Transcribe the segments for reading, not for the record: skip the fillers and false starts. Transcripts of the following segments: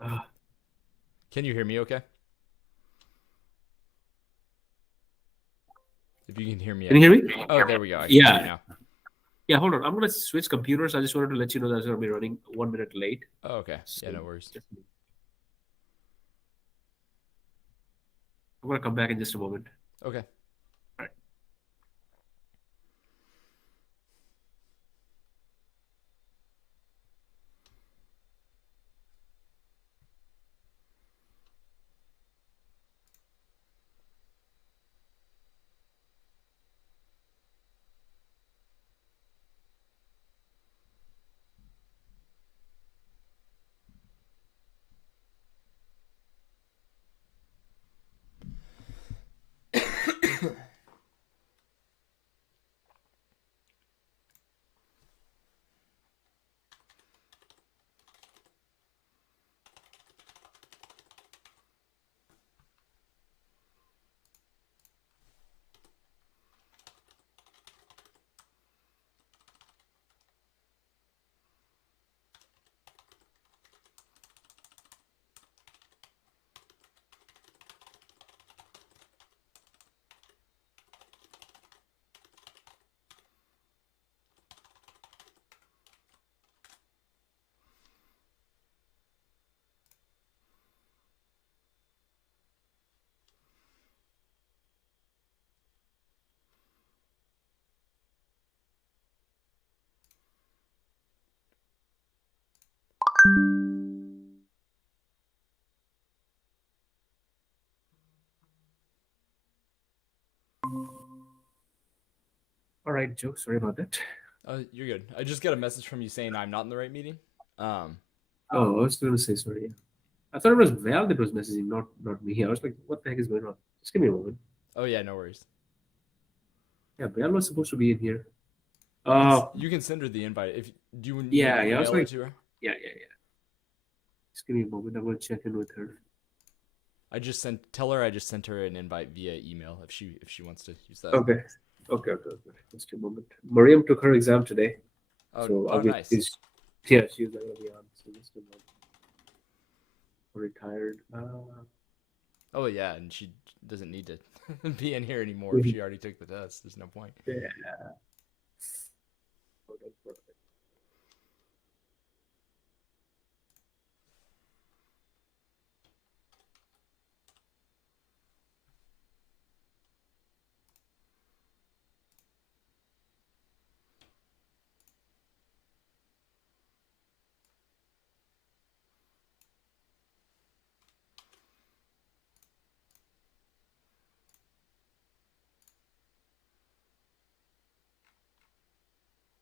Ah, Can you hear me okay? If you can hear me, can I you hear can. me? Oh, there we go. I can hear you Yeah. now. Yeah, hold on. I'm gonna switch computers. I just wanted to let you know that I'm gonna be running 1 minute late. Oh, okay. Yeah, So no worries. just I'm gonna come back in just a moment. Okay. All right. All right, Joe. Sorry about that. You're good. I just got a message from you saying I'm not in the right meeting. Um. Oh, I was gonna say sorry. Yeah. I thought it was Val that was messaging, not me. I was like, what the heck is going on? Just give me a moment. Oh yeah, no worries. Yeah, Val was supposed to be in here. It's Uh, you can send her the invite if do you need me to yeah. I was email it like, to her? yeah. Just give me a moment. I'm gonna check in with her. Tell her I just sent her an invite via email if she wants to use that. Okay. Okay. Just a moment. Mariam took her exam today, Oh, so oh, obviously, nice. she's not gonna be on. So just a moment. Retired. Oh yeah, and she doesn't need to be in here anymore if Mhm. she already took the test. There's no point. Yeah.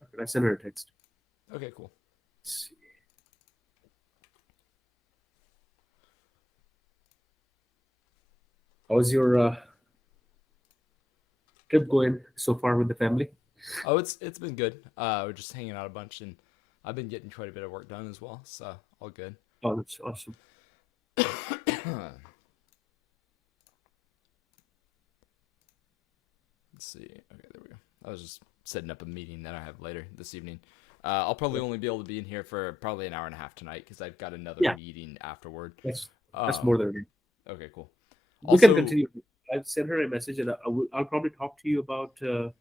Okay, I sent her a text. Okay, cool. Let's see. How's your trip going so far with the family? Oh, it's been good. We're just hanging out a bunch, and I've been getting quite a bit of work done as well, so all good. Oh, that's awesome. Let's see. Okay, there we go. I was just setting up a meeting that I have later this evening. I'll probably only be able to be in here for probably an hour and a half tonight because I've got another Yeah, meeting afterward. that's more Um, than enough. okay, cool. We can Also, continue. I've sent her a message, and I'll probably talk to you about the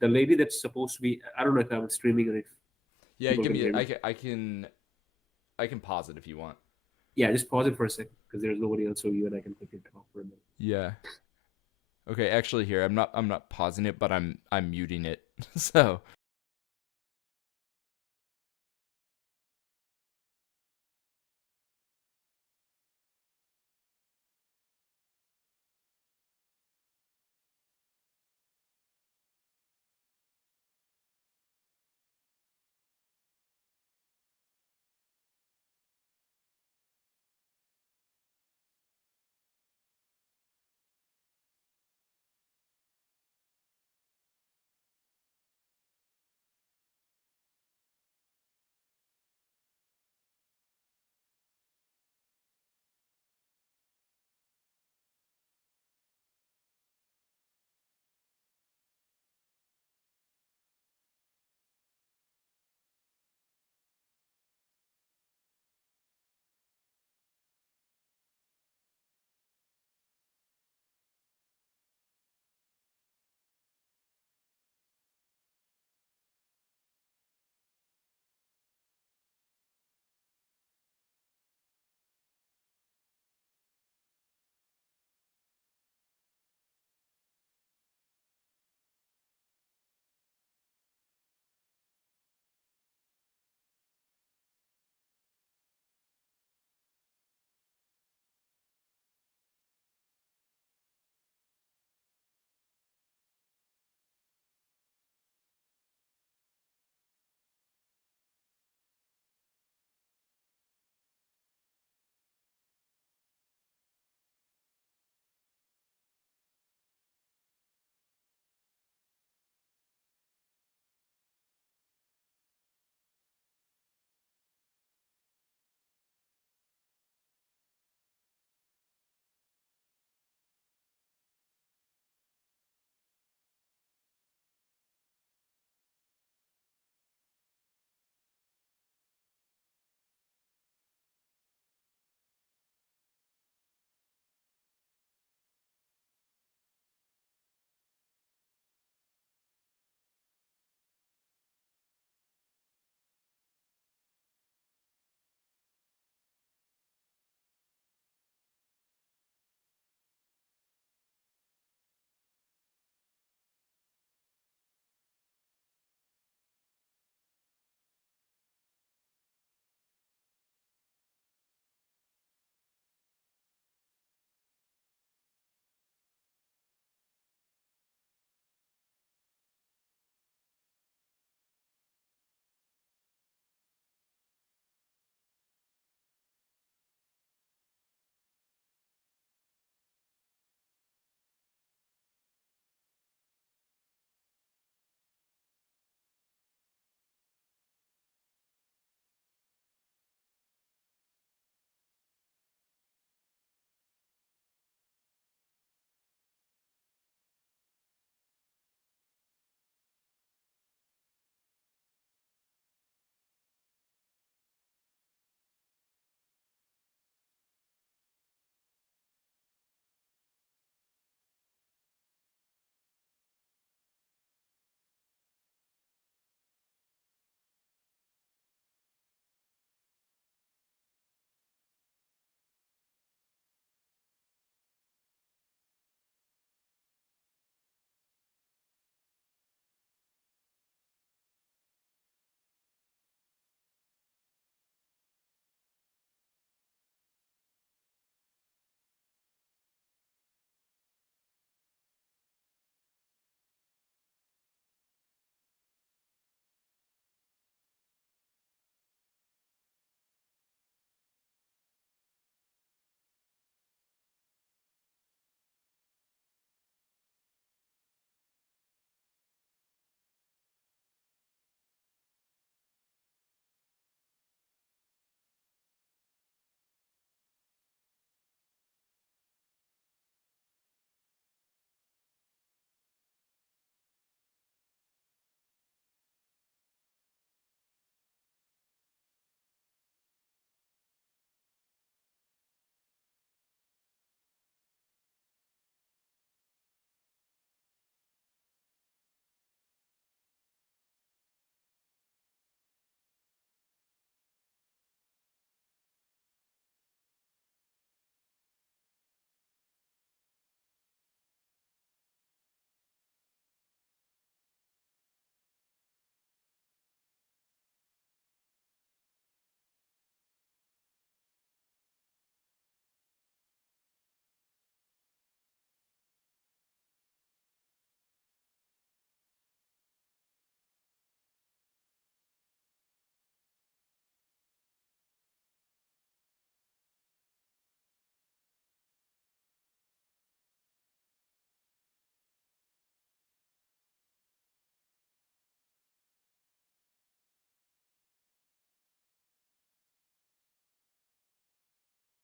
lady that's supposed to be. I don't know if I'm streaming or if yeah, people give can me. hear me. I can pause it if you want. Yeah, just pause it for a second because there's nobody else, so you and I can quickly talk for a minute. Yeah. Okay, actually here I'm not pausing it, but I'm muting it. So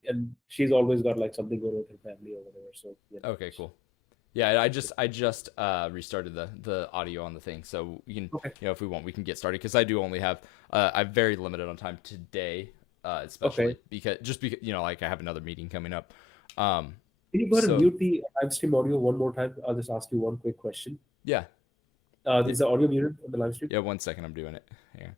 and she's always got like something going on with her family or whatever. So yeah. Okay, cool. Yeah, I just restarted the audio on the thing, so we can, Okay. if we want, we can get started because I do only have I'm very limited on time today, Okay. especially because like I have another meeting coming up. Um, Can you go ahead and so mute the live stream audio one more time? I'll just ask you one quick question. yeah, yeah, Is the audio muted on the live stream? yeah. 1 second, I'm doing it. Here.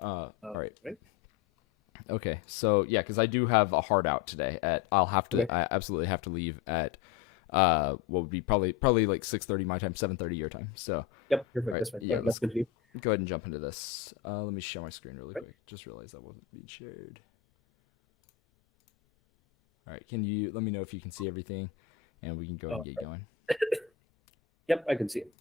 Uh, all right. Right. Okay, so yeah, because I do have a hard out today. Okay. I absolutely have to leave at what would be probably like 6:30 my time, 7:30 your time. So all Yep. Perfect. right, That's fine. All yeah, right. Let's let's continue. go ahead and jump into this. Let me share my screen really Right. quick. Just realized that wasn't being shared. All right, can you let me know if you can see everything, and we can go ahead and get Right. going. Yep. I can see it.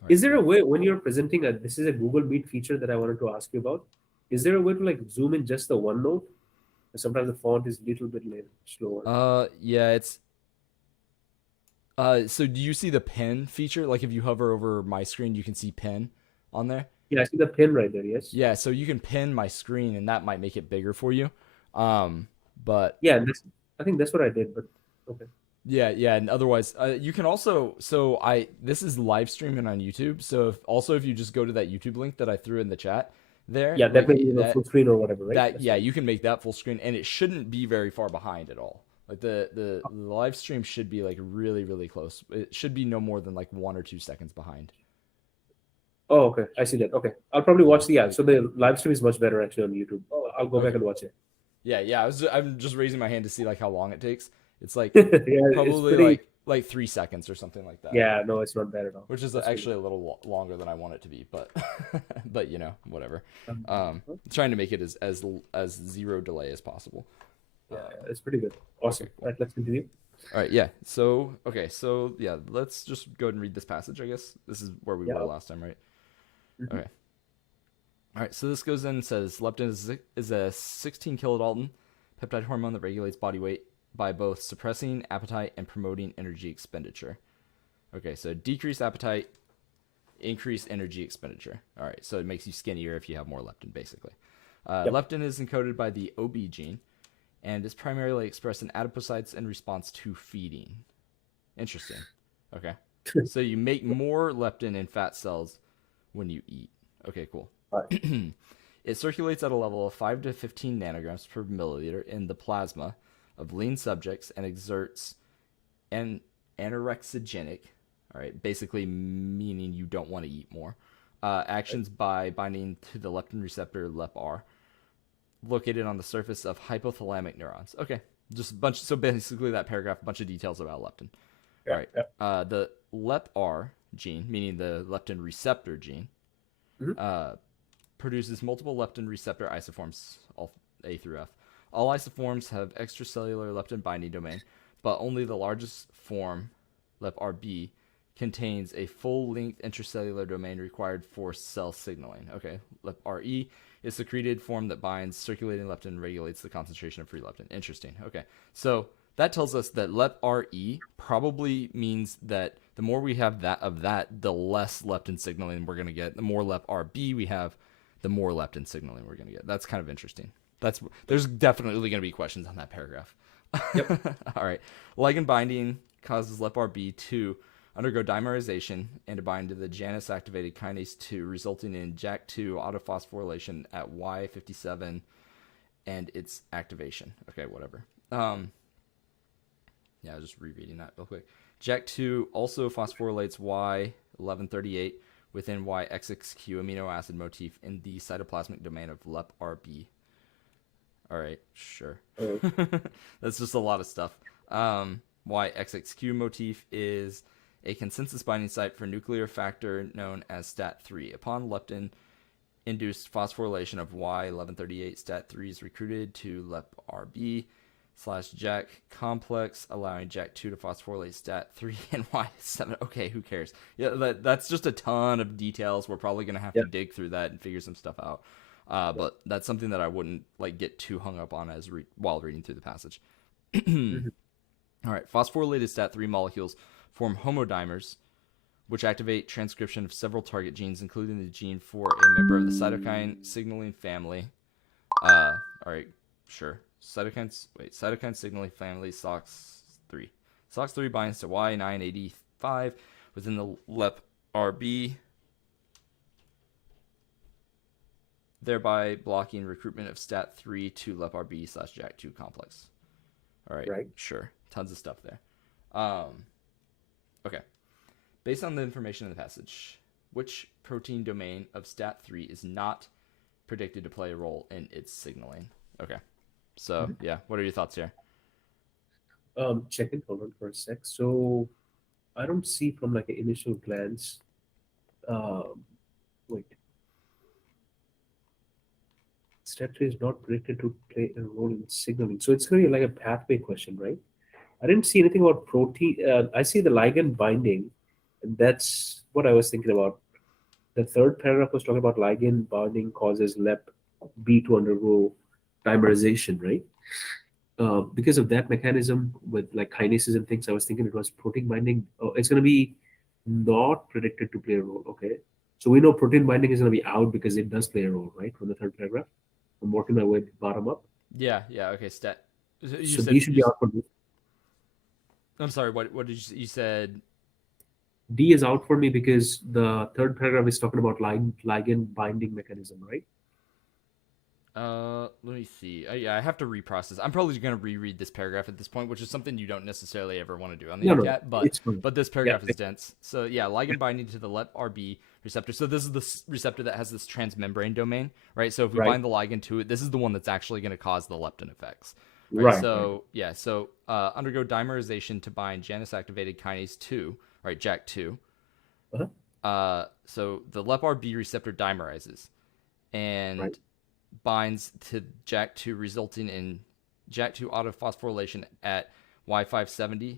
All right, Is there a cool. way when you're presenting this is a Google Meet feature that I wanted to ask you about. Is there a way to like zoom in just the one note? Sometimes the font is a little bit slower. Yeah, it's so do you see the pen feature? Like if you hover over my screen, you can see pen on there. Yeah, I see the pin right there. Yes. Yeah, so you can pin my screen, and that might make it bigger for you. Um, but Yeah, I think that's what I did. But okay. yeah, yeah, and otherwise, you can also. So this is live streaming on YouTube. So if you just go to that YouTube link that I threw in the chat, there. Yeah, that Like may be a full screen or whatever, right? that, That's yeah, right. you can make that full screen, and it shouldn't be very far behind at all. Like the live stream should be like really really close. It should be no more than like 1 or 2 seconds behind. Oh, okay. I see that. Okay. I'll probably Yeah. watch the ad. So the live stream is much better actually on YouTube. Oh, I'll go back Okay. and watch it. Yeah, yeah. I'm just raising my hand to see like how long it takes. It's like Yeah, it's probably pretty. like 3 seconds or something like that, Yeah, no, it's not bad at all. which is That's pretty actually a little longer than I want it to be, but but whatever. good. Trying to make it as zero delay as possible. Yeah, Uh, it's pretty good. okay, Awesome. cool. Right, let's continue. All right, yeah. So okay, so yeah, let's just go ahead and read this passage. I guess this is where we Yeah. were last time, right? Mhm. Okay. All right. So this goes in and says leptin is a 16 kilodalton peptide hormone that regulates body weight by both suppressing appetite and promoting energy expenditure. Okay, so decrease appetite, increase energy expenditure. All right, so it makes you skinnier if you have more leptin, basically. Yep. Leptin is encoded by the OB gene and is primarily expressed in adipocytes in response to feeding. Interesting. Okay. So you make more leptin in fat cells when you eat. Okay, cool. All right. It circulates at a level of 5 to 15 nanograms per milliliter in the plasma of lean subjects and exerts an anorexigenic, all right, basically meaning you don't want to eat more, actions by binding to the leptin receptor LEPR located on the surface of hypothalamic neurons. Okay, just a bunch. So basically, that paragraph, a bunch of details about leptin. All Yeah. right, Yeah. the LEPR gene, meaning the leptin receptor gene, Mhm. produces multiple leptin receptor isoforms, all A through F. All isoforms have extracellular leptin binding domain, but only the largest form, LEPRB, contains a full-length intracellular domain required for cell signaling. Okay, LEPRE is secreted form that binds circulating leptin and regulates the concentration of free leptin. Interesting. Okay, so that tells us that LEPRE probably means that the more we have that of that, the less leptin signaling we're going to get. The more LEPRB we have, the more leptin signaling we're going to get. That's kind of interesting. There's definitely going to be questions on that paragraph. Yep. All right. Ligand binding causes LEPRB to undergo dimerization and to bind to the Janus activated kinase 2, resulting in JAK2 autophosphorylation at Y57 and its activation. Okay, whatever. Yeah, just rereading that real quick. JAK2 also phosphorylates Y1138 within YXXQ amino acid motif in the cytoplasmic domain of LEPRB. All right, sure. All That's just a lot of stuff. YXXQ motif is a consensus binding site for nuclear factor known as STAT3. Upon leptin induced phosphorylation of Y1138, STAT3 is recruited to LEPRB / JAK complex, allowing JAK2 to phosphorylate STAT3 and Y7. Okay, who cares? Yeah, that's just a ton of details. We're probably going to have Yeah. to dig through that and figure some stuff out. But that's something that I wouldn't like get too hung up on while reading through the passage. Mhm. All right, phosphorylated STAT3 molecules form homodimers, which activate transcription of several target genes, including the gene for a member of the cytokine signaling family. All right, sure. Cytokine signaling family SOX3. SOX3 binds to Y985 within the LEPRB, thereby blocking recruitment of STAT3 to LEPRB / JAK2 complex. All right, Right. sure. Tons of stuff there. Okay. Based on the information in the passage, which protein domain of STAT3 is not predicted to play a role in its signaling? Okay. So, Mhm. yeah, what are your thoughts here? Check it. Hold on for a sec. So I don't see from like an initial glance. Um, wait. Step 3 is not predicted to play a role in signaling. So it's going to be like a pathway question, right? I didn't see anything about protein. I see the ligand binding, and that's what I was thinking about. The third paragraph was talking about ligand binding causes LEP-B to undergo dimerization, right? Because of that mechanism with like kinases and things, I was thinking it was protein binding. Oh, it's going to be not predicted to play a role. Okay. So we know protein binding is going to be out because it does play a role, right? From the third paragraph. I'm working my way bottom up. Yeah, yeah, okay, You So D said should be out for me. I'm sorry, what did you said D is out for me because the third paragraph is talking about ligand binding mechanism, right? Let me see. Yeah, I have to reprocess. I'm probably going to reread this paragraph at this point, which is something you don't necessarily ever want to do on the No, no, MCAT, but it's fine. this Yeah, paragraph is dense. So yeah, ligand binding to the LEP-RB receptor. So this is the receptor that has this transmembrane domain, right? So if we right, bind the ligand to it, this is the one that's actually going to cause the leptin effects, right? right, right. So yeah, so undergo dimerization to bind Janus activated kinase 2, right? JAK2. Uh-huh. So the LEP-RB receptor dimerizes Right. and binds to JAK2, resulting in JAK2 autophosphorylation at Y570.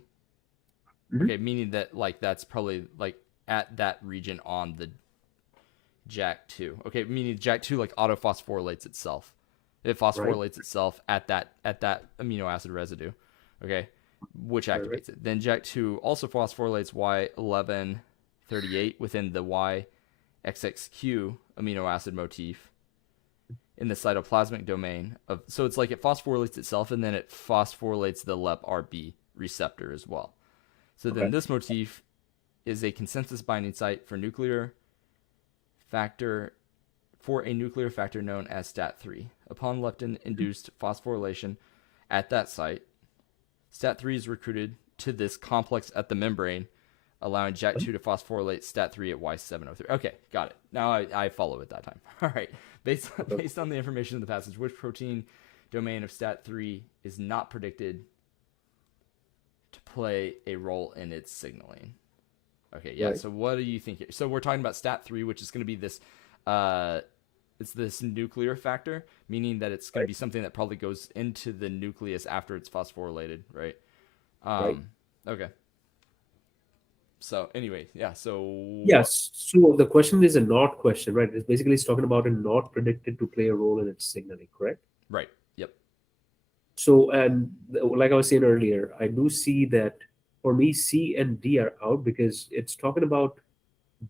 Hmm. Okay, meaning that like that's probably like at that region on the JAK2. Okay, meaning JAK2 like autophosphorylates itself. It Right, phosphorylates itself at that amino acid residue. Okay, which right, right. activates it. Then JAK2 also phosphorylates Y1138 within the YXXQ amino acid motif in the cytoplasmic domain of, so it's like it phosphorylates itself and then it phosphorylates the LEP-RB receptor as well. So then Okay. this motif is a consensus binding site for nuclear factor for a nuclear factor known as STAT3. Upon leptin induced phosphorylation at that site, STAT3 is recruited to this complex at the membrane, allowing JAK2 to phosphorylate STAT3 at Y703. Okay, got it. Now I follow it that time. All right. Okay. Based on the information in the passage, which protein domain of STAT3 is not predicted to play a role in its signaling? Okay, yeah. Right, So what do you think here? So we're talking about STAT3, which is going to be this uh it's this nuclear factor, meaning that it's going to right, be something that probably goes into the nucleus after it's phosphorylated, right? right. Okay. So anyway, yeah. So what? Yes. So the question is a not question, right? It's talking about a not predicted to play a role in its signaling, correct? Right. Yep. So, and like I was saying earlier, I do see that for me, C and D are out because it's talking about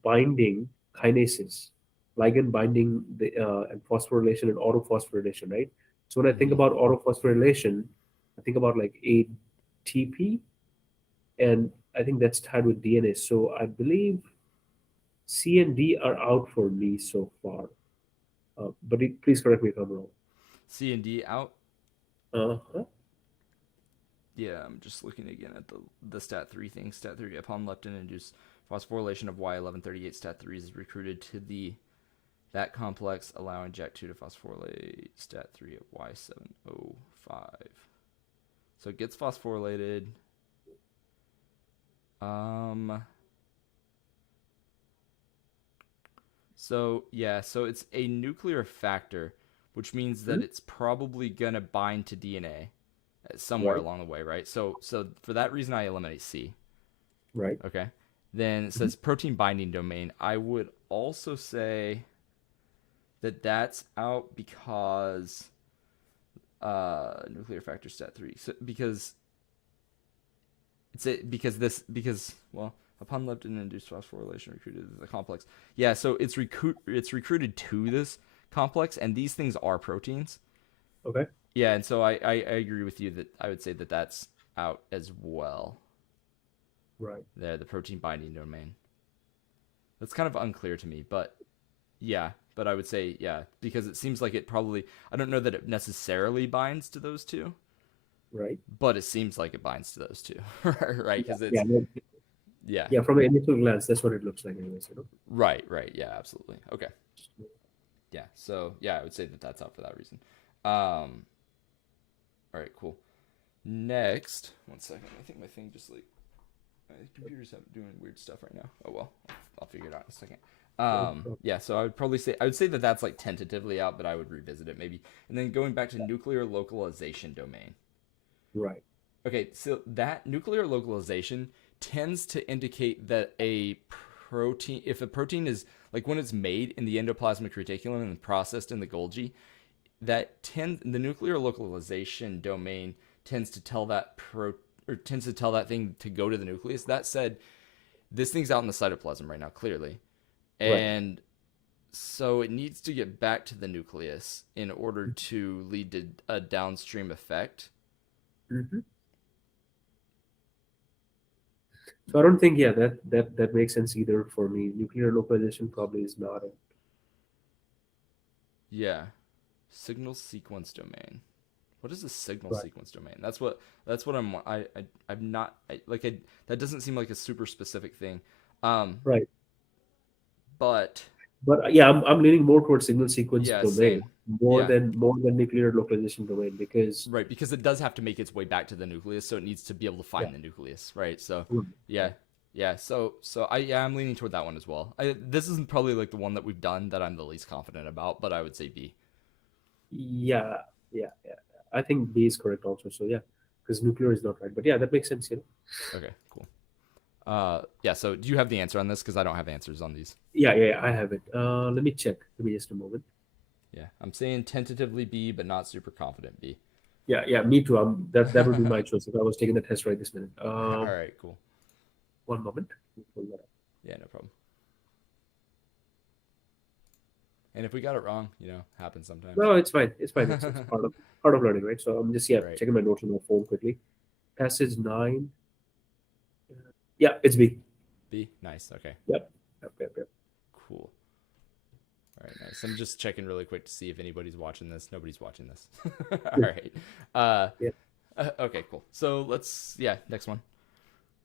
binding kinases, ligand binding and phosphorylation and autophosphorylation, right? So when I think Mm-hmm. about autophosphorylation, I think about like ATP, and I think that's tied with DNA. So I believe C and D are out for me so far. But please correct me if I'm wrong. C and D out. Uh-huh. Yeah, I'm just looking again at the STAT3 thing. STAT3 upon leptin induced phosphorylation of Y1138 STAT3 is recruited to the that complex, allowing JAK2 to phosphorylate STAT3 at Y705. So it gets phosphorylated. Um. So yeah, so it's a nuclear factor, which means that Mhm. it's probably gonna bind to DNA somewhere Right, along the way, right? So for that reason, I eliminate C. right. Okay. Then it Mhm. says protein binding domain. I would also say that that's out because nuclear factor STAT3. So because it's it because this because well upon leptin induced phosphorylation recruited to the complex. Yeah, so it's recruited to this complex, and these things are proteins. Okay. Yeah, and so I agree with you that I would say that that's out as well. Right. There, the protein binding domain. That's kind of unclear to me, but yeah, but I would say yeah because it seems like it probably, I don't know that it necessarily binds to those two, Right. but it seems like it binds to those two, right? Yeah. Because it's Yeah. No, yeah, yeah. From an initial glance, that's what it looks like, anyways. right, yeah, absolutely. Okay, yeah, so yeah, I would say that that's out for that reason. Um, all right, cool. Next, one second. I think my thing just like my computer's doing weird stuff right now. Oh well, I'll figure it out in a second. Yeah, so I would say that that's like tentatively out, but I would revisit it maybe. And then going back to nuclear localization domain. Right. Okay, so that nuclear localization tends to indicate that a protein, if a protein is like when it's made in the endoplasmic reticulum and processed in the Golgi, the nuclear localization domain tends to tell that or tends to tell that thing to go to the nucleus. That said, this thing's out in the cytoplasm right now, clearly, Right. and so it needs to get back to the nucleus in order to lead to a downstream effect. Hmm. So I don't think, yeah, that makes sense either for me. Nuclear localization probably is not it. Yeah. Signal sequence domain. What is a signal Right. sequence domain? That's what I'm not that doesn't seem like a super specific thing. Um, Right. but But yeah, I'm leaning more towards signal sequence yeah, domain same. more Yeah, than nuclear localization domain because right, because it does have to make its way back to the nucleus, so it needs to be able to yeah, find the nucleus, right? So, yeah, yeah, yeah. So I'm leaning toward that one as well. This isn't probably like the one that we've done that I'm the least confident about, but I would say B. yeah, yeah, yeah. I think B is correct also. So yeah, because nuclear is not right. But yeah, that makes sense. Okay, cool. Yeah. So do you have the answer on this? Because I don't have answers on these. Yeah, yeah, yeah, I have it. Let me check. Give me just a moment. Yeah, I'm saying tentatively B, but not super confident B. Yeah, yeah, me too. That would be my choice if I was taking the test right this minute. All right, cool. One moment. Let me pull that up. Yeah, no problem. And if we got it wrong, happens sometimes. No, it's fine. It's fine. It's part of learning, right? So I'm just Right. checking my notes on my phone quickly. Passage 9. Yeah, it's B. B. Nice. Okay. Yep. Yep. Yep. Yep. Cool. All right, nice. I'm just checking really quick to see if anybody's watching this. Nobody's watching this. All Yeah. right. Uh, Yeah. okay, cool. So next one.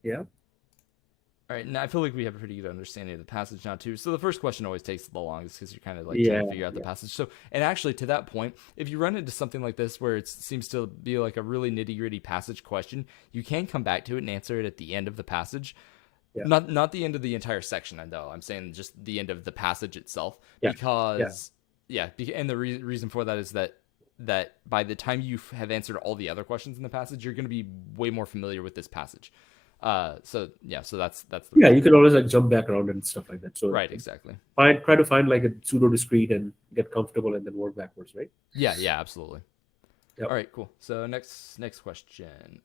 Yeah. All right, now I feel like we have a pretty good understanding of the passage now too. So the first question always takes the longest because you're kind of like trying Yeah. to figure out the passage. So, and actually, to that point, if you run into something like this where it seems to be like a really nitty gritty passage question, you can come back to it and answer it at the end of the passage. Yeah. Not the end of the entire section, though. I'm saying just the end of the passage itself, Yeah. Yeah. because and the reason for that is that by the time you have answered all the other questions in the passage, you're going to be way more familiar with this passage. So that's the Yeah. reason You can for it. always like jump back around and stuff like that. So Right, exactly. try to find like a pseudo discrete and get comfortable and then work backwards, right? Yeah, absolutely. All Yep. right, cool. So next question.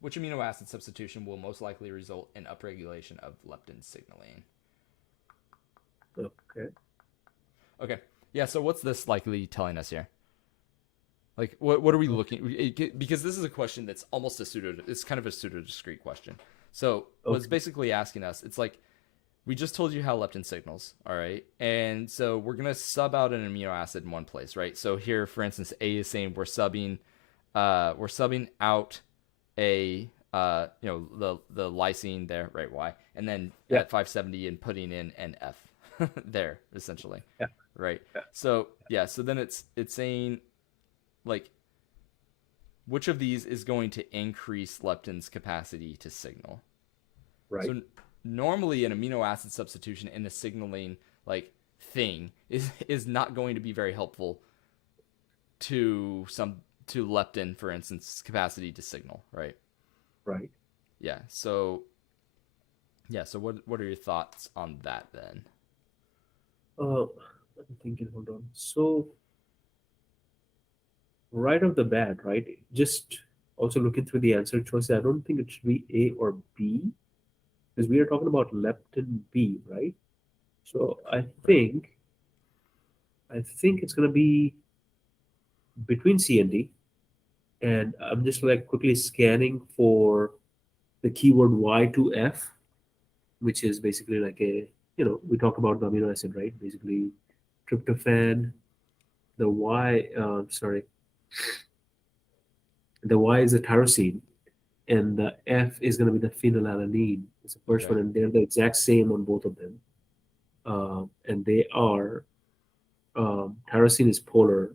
Which amino acid substitution will most likely result in upregulation of leptin signaling? Okay. Okay. Yeah, so what's this likely telling us here? Like, what are we looking? Because this is a question that's almost it's kind of a pseudo discrete question. So what's Okay. basically asking us, it's like we just told you how leptin signals, all right, and so we're gonna sub out an amino acid in one place, right? So here, for instance, A is saying we're subbing out a the lysine there, right? Y, and then Yeah. at 570 and putting in an F there essentially, Yeah. right? Yeah. So then it's saying like which of these is going to increase leptin's capacity to signal. Right. So normally an amino acid substitution in the signaling like thing is not going to be very helpful to leptin, for instance, capacity to signal, right? Right. Yeah. So what are your thoughts on that then? Uh, I'm thinking. Hold on. So right off the bat, right? Just also looking through the answer choices, I don't think it should be A or B because we are talking about leptin B, right? So Right. I think it's gonna be between C and D, and I'm just like quickly scanning for the keyword Y2F, which is basically like we talk about the amino acid, right? Basically tryptophan. The the Y is the tyrosine, and the F is going to be the phenylalanine. It's the first Okay. one, and they're the exact same on both of them. And they are tyrosine is polar,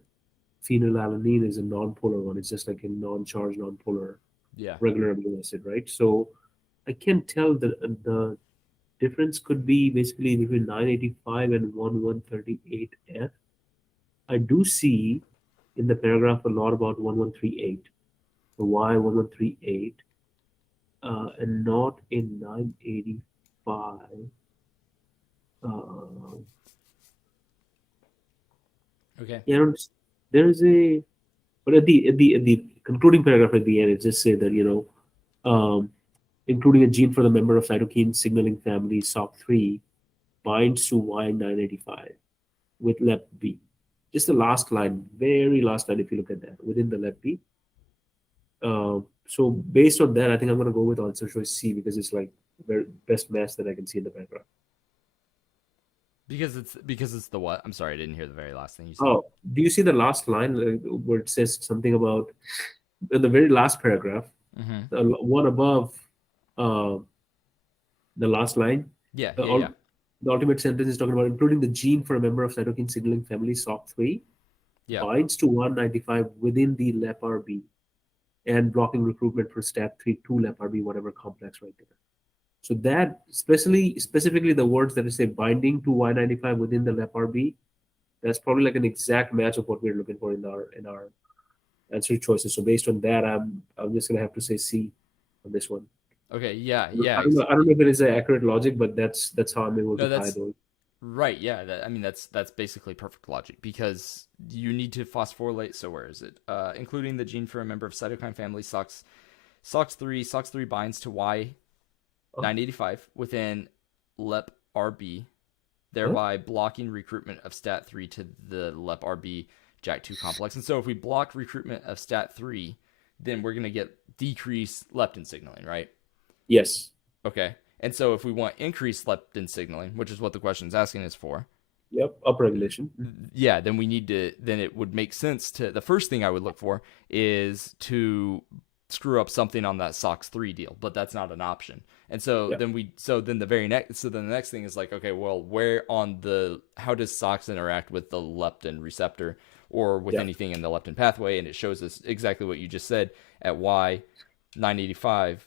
phenylalanine is a non-polar one. It's just like a non-charged, non-polar Yeah. regular amino acid, right? So I can tell that the difference could be basically between 985 and 1138F. I do see in the paragraph a lot about 1138, the Y1138, and not in 985. Uh, Okay. yeah, no, there is a, but at the concluding paragraph at the end, it just said that including a gene for the member of cytokine signaling family SOC3 binds to Y985 with LEP-B. Just the last line, very last line, if you look at that, within the LEP-B. So based on that, I think I'm going to go with answer choice C because it's like the best match that I can see in the background. Because it's the what? I'm sorry, I didn't hear the very last thing you said. Oh, do you see the last line where it says something about in the very last paragraph, Mm-hmm. the one above uh, the last line, Yeah, the, yeah, yeah, the ultimate sentence is talking about including the gene for a member of cytokine signaling family SOC3 yeah. binds to 195 within the LEPRB and blocking recruitment for STAT3 to LEPRB, whatever complex right there. So that specifically the words that say binding to Y95 within the LEPRB, that's probably like an exact match of what we're looking for in our answer choices. So based on that, I'm just gonna have to say C on this one. Okay, yeah, yeah. I don't know if it is an accurate logic, but that's how I'm able to No, tie that's those. right. Yeah, I mean that's basically perfect logic because you need to phosphorylate. So where is it? Including the gene for a member of cytokine family SOX3. SOX3 binds to Oh, Y985 within LEP-RB, huh? thereby blocking recruitment of STAT3 to the LEP-RB JAK2 complex. And so if we block recruitment of STAT3, then we're going to get decreased leptin signaling, right? Yes. Okay. And so if we want increased leptin signaling, which is what the question is asking us for, Yep. Upregulation. yeah, then we need to, then it would make sense to, the first thing I would look for is to screw up something on that SOX3 deal, but that's not an option. And so Yep. then the next thing is like, okay, well, where on the, how does SOX interact with the leptin receptor or with Yep. anything in the leptin pathway? And it shows us exactly what you just said at Y985.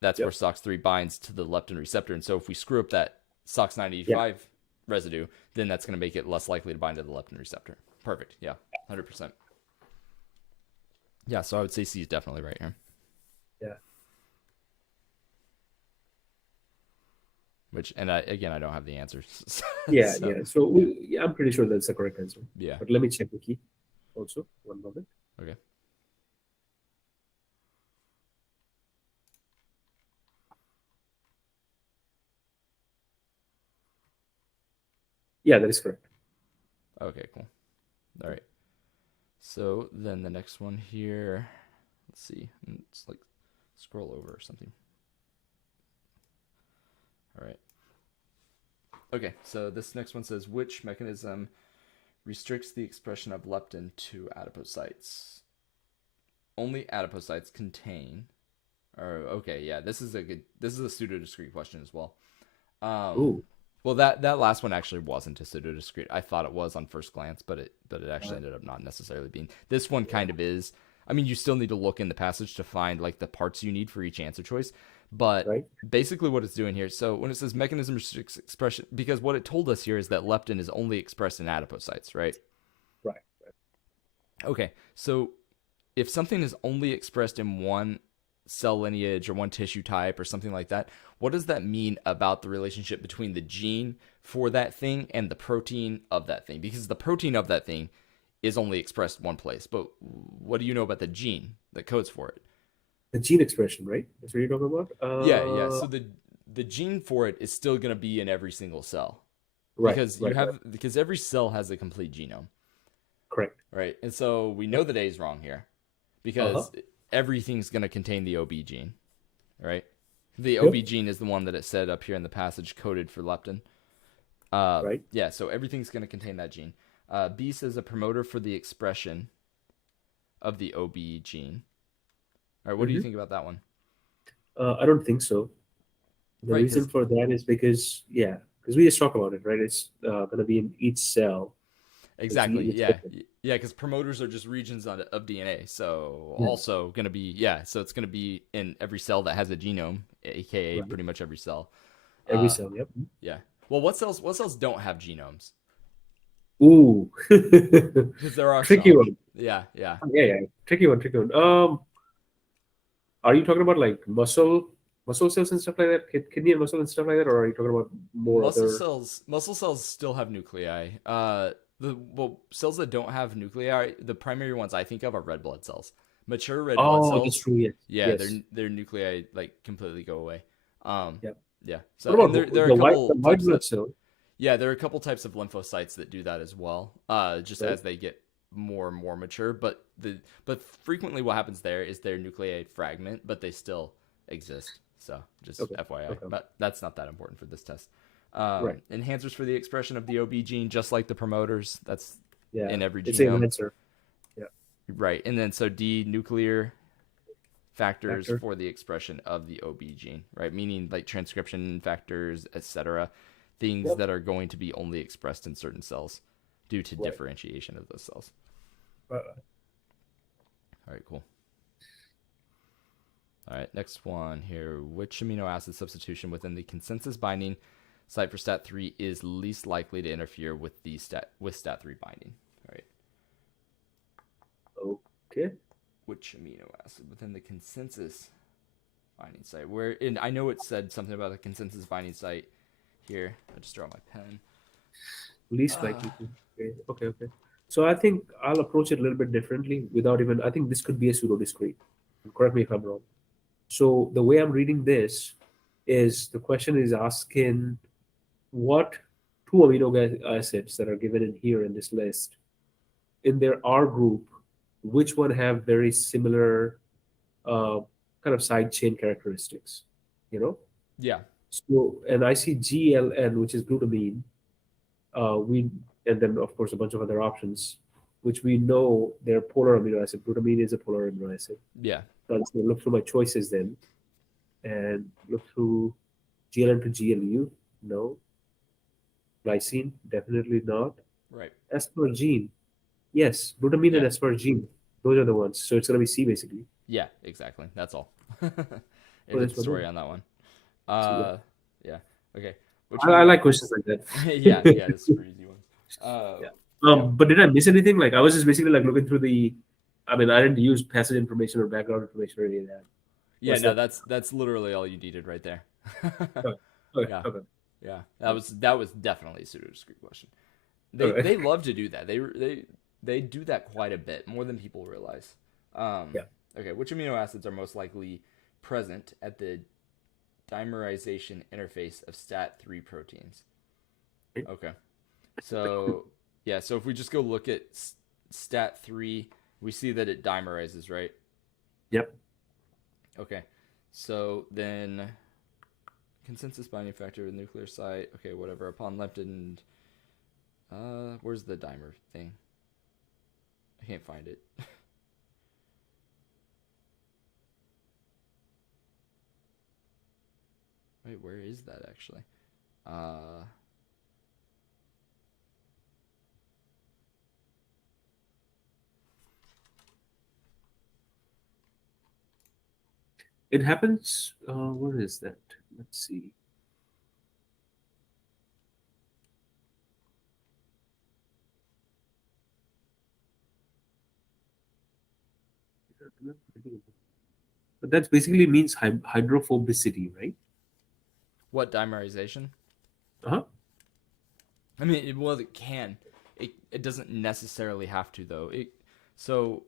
That's where Yep. SOX3 binds to the leptin receptor. And so if we screw up that Yeah. SOX985 residue, then that's going to make it less likely to bind to the leptin receptor. Perfect. Yeah, 100%. Yeah, so I would say C is definitely right here. Yeah. Which, and again, I don't have the answers. Yeah. So, Yeah. So yeah, I'm pretty sure that's the correct answer. yeah. But let me check the key also. One moment. Okay. Yeah, that is correct. Okay, cool. All right. So then the next one here, let's see. It's like scroll over or something. All right. Okay, so this next one says which mechanism restricts the expression of leptin to adipocytes? Only adipocytes contain. Or okay, yeah, this is a pseudo discrete question as well. Um, Ooh. well, that last one actually wasn't a pseudo discrete. I thought it was on first glance, but it Uh, actually ended up not necessarily being. This one kind of is. I mean, you still need to look in the passage to find like the parts you need for each answer choice, but right. basically what it's doing here. So when it says mechanism restricts expression, because what it told us here is that leptin is only expressed in adipocytes, right? Right. Okay, so if something is only expressed in one cell lineage or one tissue type or something like that, what does that mean about the relationship between the gene for that thing and the protein of that thing? Because the protein of that thing is only expressed one place. But what do you know about the gene that codes for it? The gene expression, right? That's what you're talking about. Yeah, yeah. So the gene for it is still going to be in every single cell Right. Right. Right. because every cell has a complete genome, Correct. right? And so we know that A is wrong here Uh huh. because everything's going to contain the OB gene, right? The Yep. OB gene is the one that it said up here in the passage coded for leptin. Right. Yeah, so everything's going to contain that gene. B says a promoter for the expression of the OB gene. All right, what do you Mm-hmm. think about that one? I don't think so. The Right, reason because for that is because yeah, because we just talk about it, right? It's going to be in each cell. exactly, It's yeah, different. yeah, because promoters are just regions of DNA. So Yeah. also going to be so it's going to be in every cell that has a genome, aka Right. pretty much every cell. Every Uh, cell. Yep. yeah. Well, what cells don't have genomes? Ooh. Because there are Tricky some. one. Yeah, yeah. Yeah. Yeah. Tricky one. Tricky one. Are you talking about like muscle cells and stuff like that? Kidney and muscle and stuff like that, or are you talking about more other? Muscle cells still have nuclei. Cells that don't have nuclei, the primary ones I think of are red blood cells. Mature red blood Oh, that's cells, true. Yes. yeah, Yes. their nuclei like completely go away. Um, Yeah. yeah. So What and about there are a the couple white types of blood cell? yeah, there are a couple types of lymphocytes that do that as well. Just Right. as they get more and more mature, but frequently what happens there is their nuclei fragment, but they still exist. So just Okay. FYI, Okay. but that's not that important for this test. Right. Enhancers for the expression of the OB gene, just like the promoters. That's Yeah. in every It's an genome. answer. Yeah. Right. And then so D, nuclear factors Factor. for the expression of the OB gene, right? Meaning like transcription factors, etc. Things Yep. that are going to be only expressed in certain cells due to Right. differentiation of those cells. Right. All right, cool. All right, next one here. Which amino acid substitution within the consensus binding site for STAT3 is least likely to interfere with the STAT3 binding? All right. Okay. Which amino acid within the consensus binding site? Where, and I know it said something about the consensus binding site here. I just draw my pen. Least likely to. Okay. Okay. Okay. So I think I'll approach it a little bit differently without even. I think this could be a pseudo discrete. Correct me if I'm wrong. So the way I'm reading this is the question is asking what two acids that are given in here in this list in their R group, which one have very similar uh, kind of side chain characteristics, you know? Yeah. So, and I see GLN, which is glutamine, we, and then of course a bunch of other options, which we know they're polar amino acid. Glutamine is a polar amino acid. Yeah. So I'm just going to look through my choices then and look through GLN to GLU. No. Glycine, definitely not. Right. Asparagine, yes. Glutamine and Yeah. asparagine, those are the ones. So it's going to be C basically. Yeah, exactly. That's all. Oh, End of that's the what story on that one. So yeah, Yeah. Okay. Which I amino? like questions like that. Yeah, yeah, the super easy ones. Yeah. Yeah. But did I miss anything? Like I was just basically like looking through the. I mean, I didn't use passage information or background information or any of that. Yeah, What's no, that? that's literally all you needed right there. Okay. Okay. Yeah. Okay. Yeah. That was definitely a pseudo discrete question. They Okay. they love to do that. They do that quite a bit, more than people realize. Yeah. Okay, which amino acids are most likely present at the dimerization interface of STAT3 proteins? Okay. Okay. So, yeah, so if we just go look at STAT3, we see that it dimerizes, right? Yep. Okay. So then consensus binding factor of the nuclear site. Okay, whatever. Upon leptin, where's the dimer thing? I can't find it. Wait, where is that actually? Uh, It happens. Where is that? Let's see. But that basically means hydrophobicity, right? what dimerization? Uh huh. I mean, well, it can. It doesn't necessarily have to though. So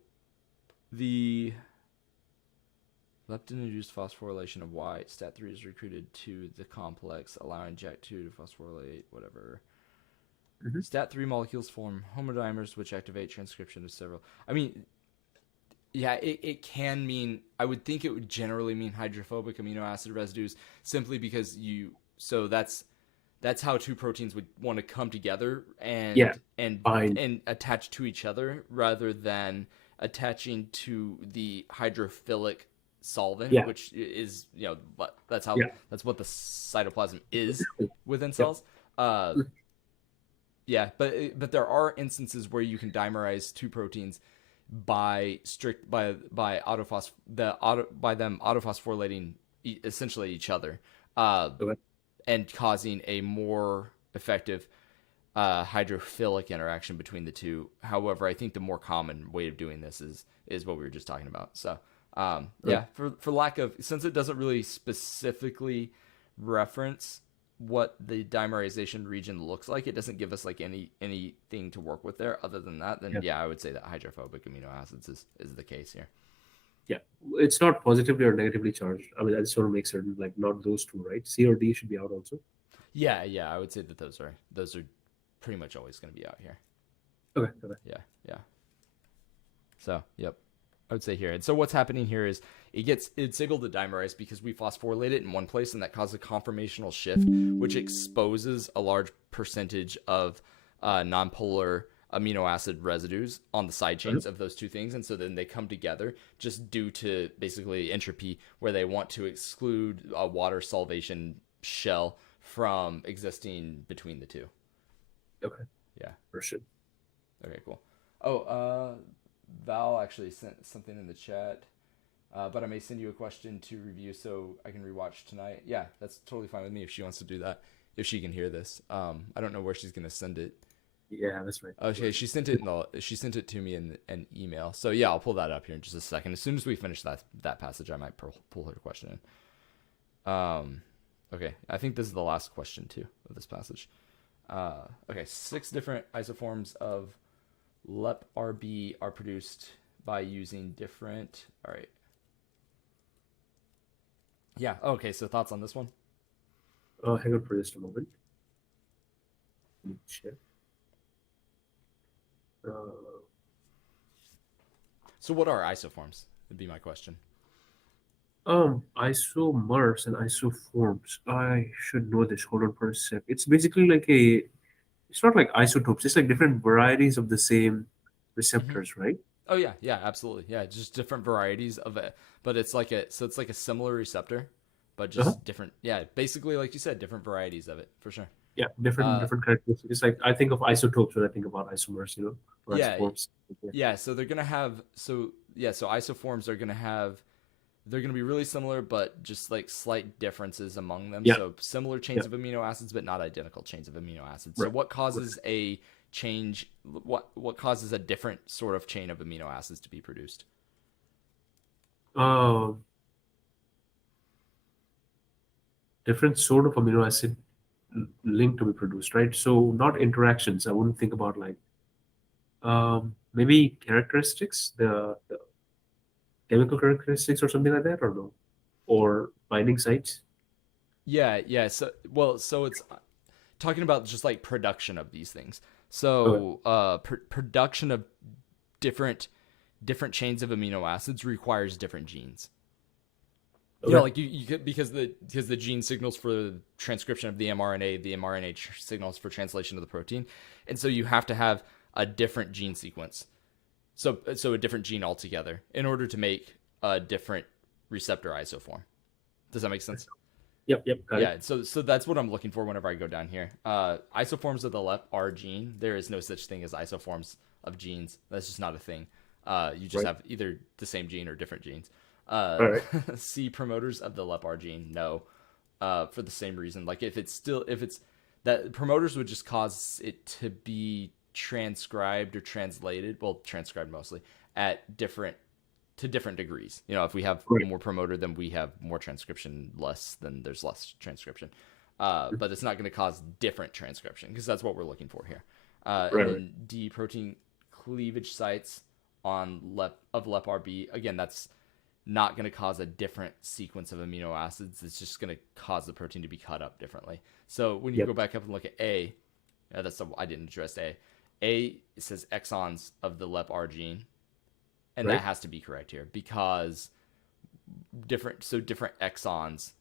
the leptin-induced phosphorylation of Y, STAT3 is recruited to the complex, allowing JAK2 to phosphorylate whatever. Mm-hmm. STAT3 molecules form homodimers, which activate transcription of several. I mean, yeah, it can mean. I would think it would generally mean hydrophobic amino acid residues, simply because you. So that's how two proteins would want to come together Yeah. and Fine. and attach to each other rather than attaching to the hydrophilic solvent, Yeah. which is Yeah. that's what the cytoplasm is within Yep. cells. Yeah, but there are instances where you can dimerize two proteins by them autophosphorylating essentially each other. Okay. And causing a more effective hydrophilic interaction between the two. However, I think the more common way of doing this is what we were just talking about. So, Okay. yeah, for lack of, since it doesn't really specifically reference what the dimerization region looks like, it doesn't give us like anything to work with there. Other than that, then Yeah. yeah, I would say that hydrophobic amino acids is the case here. Yeah. It's not positively or negatively charged. I mean, I just want to make certain, like, not those two, right? C or D should be out also. Yeah, yeah, I would say that those are pretty much always going to be out here. Okay. Okay. Yeah, yeah. So, yep. I would say here. And so what's happening here is it's able to dimerize because we phosphorylate it in one place, and that causes a conformational shift, which exposes a large percentage of nonpolar amino acid residues on the side chains of those two things. And so then they come together just due to basically entropy, where they want to exclude a water solvation shell from existing between the two. Okay. Yeah. For sure. Okay, cool. Oh, Val actually sent something in the chat, but I may send you a question to review so I can rewatch tonight. Yeah, that's totally fine with me if she wants to do that, if she can hear this. I don't know where she's gonna send it. Yeah, that's right. Okay, she sent it to me in an email. So yeah, I'll pull that up here in just a second. As soon as we finish that passage, I might pull her question in. Okay, I think this is the last question too of this passage. Okay, 6 different isoforms of LEP-RB are produced by using different. All right. Yeah. Okay. So thoughts on this one? Hang on for just a moment. Let me check. So what are isoforms? Would be my question. Isomers and isoforms. I should know this. Hold on for a sec. It's basically like it's not like isotopes. It's like different varieties of the same receptors, right? Oh yeah, yeah, absolutely. Yeah, just different varieties of it. But it's like a similar receptor, but Uh-huh. just different. Yeah, basically like you said, different varieties of it for sure. Yeah, different Uh, different characteristics. It's like I think of isotopes when I think about isomers, or yeah, isoforms. Yeah. yeah. So they're gonna have so isoforms are gonna have they're going to be really similar, but just like slight differences among them. Yeah. So similar Yeah. chains of amino acids, but not identical chains of amino acids. So Right. what causes a change? What causes a different sort of chain of amino acids to be produced? Um, Different sort of amino acid link to be produced, right? So not interactions. I wouldn't think about like maybe characteristics, the chemical characteristics or something like that, or no, or binding sites. Yeah, yeah. So it's talking about just like production of these things. Okay. So production of different chains of amino acids requires different genes. Okay. Like you could, because the gene signals for transcription of the mRNA, the mRNA signals for translation of the protein, and so you have to have a different gene sequence, so a different gene altogether in order to make a different receptor isoform. Does that make sense? Yep. Yep. Got it. Yeah. So that's what I'm looking for whenever I go down here. Isoforms of the LEP-R gene. There is no such thing as isoforms of genes. That's just not a thing. You just Right. have either the same gene or different genes. All right. C promoters of the LEP-R gene, no, for the same reason. Like if it's that promoters would just cause it to be transcribed or translated, well, transcribed mostly at different degrees. If we have Right. more promoter, then we have more transcription. Less, then there's less transcription. But it's not going to cause different transcription because that's what we're looking for here. And Right. Right. then D protein cleavage sites on LEP-RB. Again, that's not going to cause a different sequence of amino acids. It's just going to cause the protein to be cut up differently. So when you Yep. go back up and look at A, I didn't address A. A, it says exons of the LEP-R gene, and Right. that has to be correct here because different exons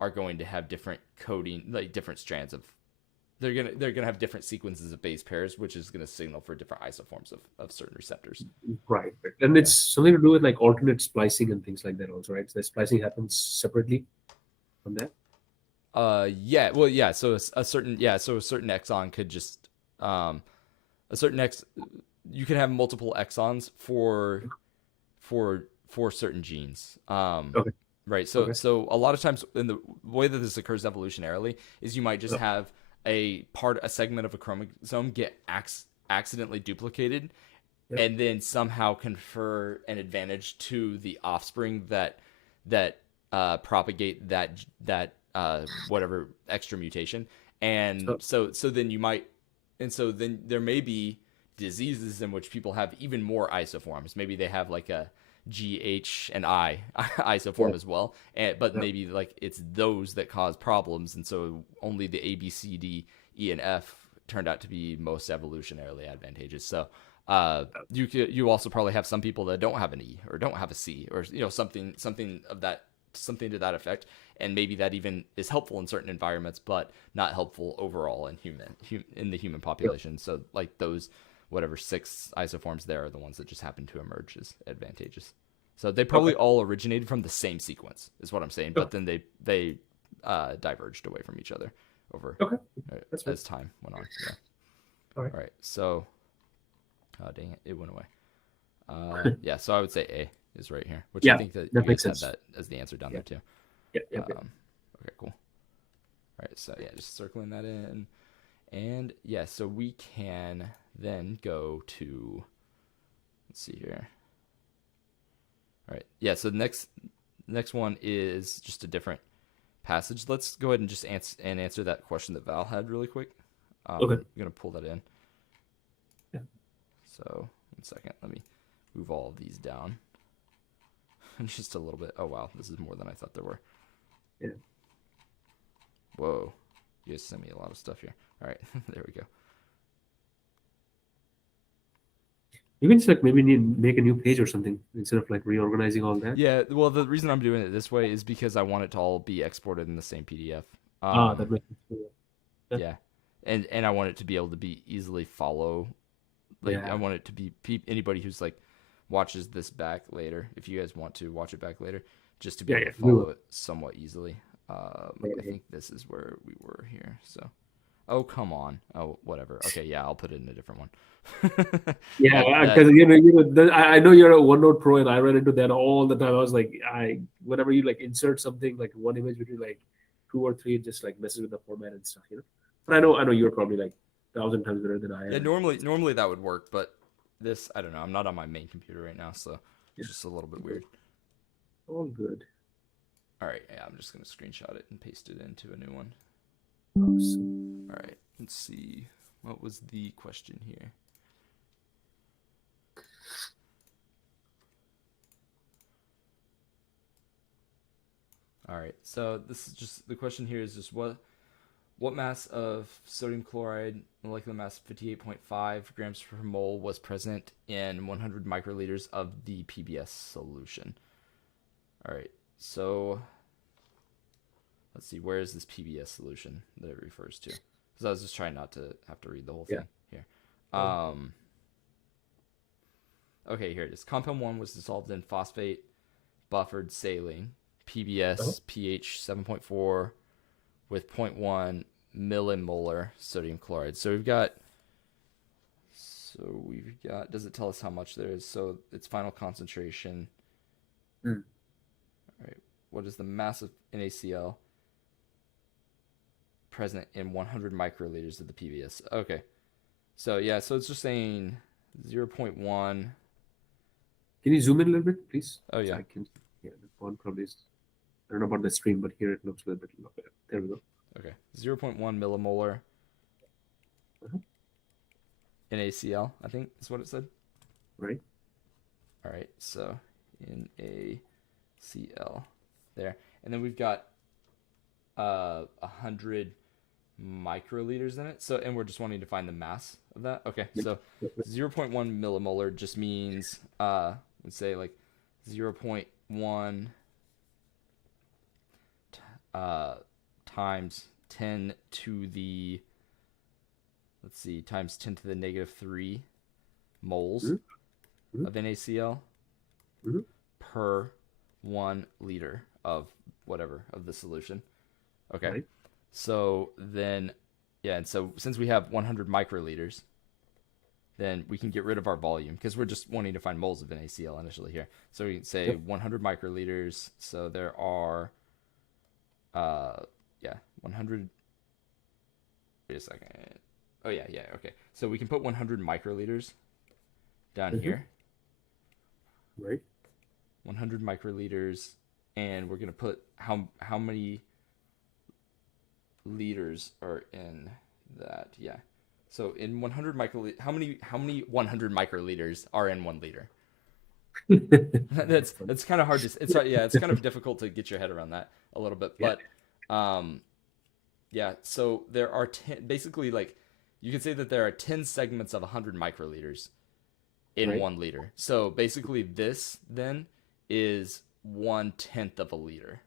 are going to have different coding, like different strands of. They're gonna have different sequences of base pairs, which is gonna signal for different isoforms of certain receptors. Right. Right. And Yeah. it's something to do with like alternate splicing and things like that also, right? So the splicing happens separately from that. Yeah. Well, yeah. So a certain exon could just a certain x you can have multiple exons for certain genes. Okay. Right. So Okay. a lot of times in the way that this occurs evolutionarily is you might just have a segment of a chromosome get accidentally duplicated, Yep. and then somehow confer an advantage to the offspring that propagate that whatever extra mutation. And So, so then you might, and so then there may be diseases in which people have even more isoforms. Maybe they have like a G, H, and I yeah. isoform as well, but Yeah. maybe like it's those that cause problems, and so only the A, B, C, D, E, and F turned out to be most evolutionarily advantageous. So You also probably have some people that don't have an E or don't have a C or something of that, something to that effect, and maybe that even is helpful in certain environments, but not helpful overall in in the human population. So like those whatever 6 isoforms there are the ones that just happen to emerge as advantageous. So they probably Okay. all originated from the same sequence, is what I'm saying. Okay. But then they diverged away from each other over Okay. That's fine. as time went on. Yeah. All right. All right. So, oh dang it, it went away. Yeah. So I would say A is right here, which I Yeah, think that you that guys makes had sense. that as the answer down Yeah. there too. Yeah. Yeah. Yeah. Okay. Cool. All right. So yeah, just circling that in, and yeah, so we can then go to, let's see here. All right. Yeah. So the next one is just a different passage. Let's go ahead and just answer that question that Val had really quick. Okay. I'm gonna pull that in. Yeah. So 1 second. Let me move all of these down just a little bit. Oh wow, this is more than I thought there were. Yeah. Whoa, you guys sent me a lot of stuff here. All right, there we go. You can just like maybe make a new page or something instead of like reorganizing all that. Yeah, well, the reason I'm doing it this way is because I want it to all be exported in the same PDF. That makes sense. Yeah. Yeah, and I want it to be able to be easily follow. Like I Yeah. want it to be anybody who's like watches this back later, if you guys want to watch it back later, just to be Yeah. able Yeah. to We follow will. it somewhat easily. I Yeah. think this is where we were here. So, oh come on. Oh whatever. Okay, yeah, I'll put it in a different one. Yeah, That because I know you're a OneNote pro, and I run into that all the time. I was like, whenever you like insert something like one image between like 2 or 3, it just like messes with the format and stuff, you know. But I know you're probably like 1,000 times better than I yeah, am. normally that would work, but this I don't know. I'm not on my main computer right now, so Yeah, it's just a little bit weird. all good. All right, yeah, I'm just gonna screenshot it and paste it into a new one. Awesome. All right, let's see. What was the question here? All right, so this is just the question here is just what mass of sodium chloride, molecular mass 58.5 grams per mole, was present in 100 microliters of the PBS solution? All right, so let's see, where is this PBS solution that it refers to? Because I was just trying not to have to read the whole Yeah. thing here. Um, Okay, here it is. Compound 1 was dissolved in phosphate buffered saline, uh-huh. PBS, pH 7.4, with zero point 0.1 millimolar sodium chloride. So we've got, does it tell us how much there is? So its final concentration. Mm. All right. What is the mass of NaCl present in 100 microliters of the PBS? Okay. So yeah, so it's just saying 0.1. Can you zoom in a little bit, please? Oh So yeah. I can. Yeah, the font probably is. I don't know about the stream, but here it looks a little bit low. There we go. Okay. 0.1 millimolar Uh-huh. NaCl, I think is what it said. Right. All right. So NaCl there. And then we've got 100 microliters in it. So, and we're just wanting to find the mass of that. Okay, Yep. so Yep. Yep. 0.1 millimolar just means let's say like 0.1 times 10 to the, let's see, times 10 to the -3 moles Mhm. of NaCl Mhm. per 1 liter of whatever of the solution. Okay. Right. So then, yeah, and so since we have 100 microliters, then we can get rid of our volume because we're just wanting to find moles of NaCl initially here. So we can say Yep. 100 microliters. So there are, yeah, 100. Wait a second. Oh yeah, yeah, okay. So we can put 100 microliters down Mhm. here. Right. 100 microliters, and we're gonna put how many liters are in that? Yeah. So in 100 microliters, how many 100 microliters are in 1 liter? That's funny. That's kind of hard to. It's kind of difficult to get your head around that a little bit, Yeah. but yeah. So there are 10, basically like you could say that there are 10 segments of 100 microliters, in Right. 1 liter. So basically, this then is 1/10 of a liter,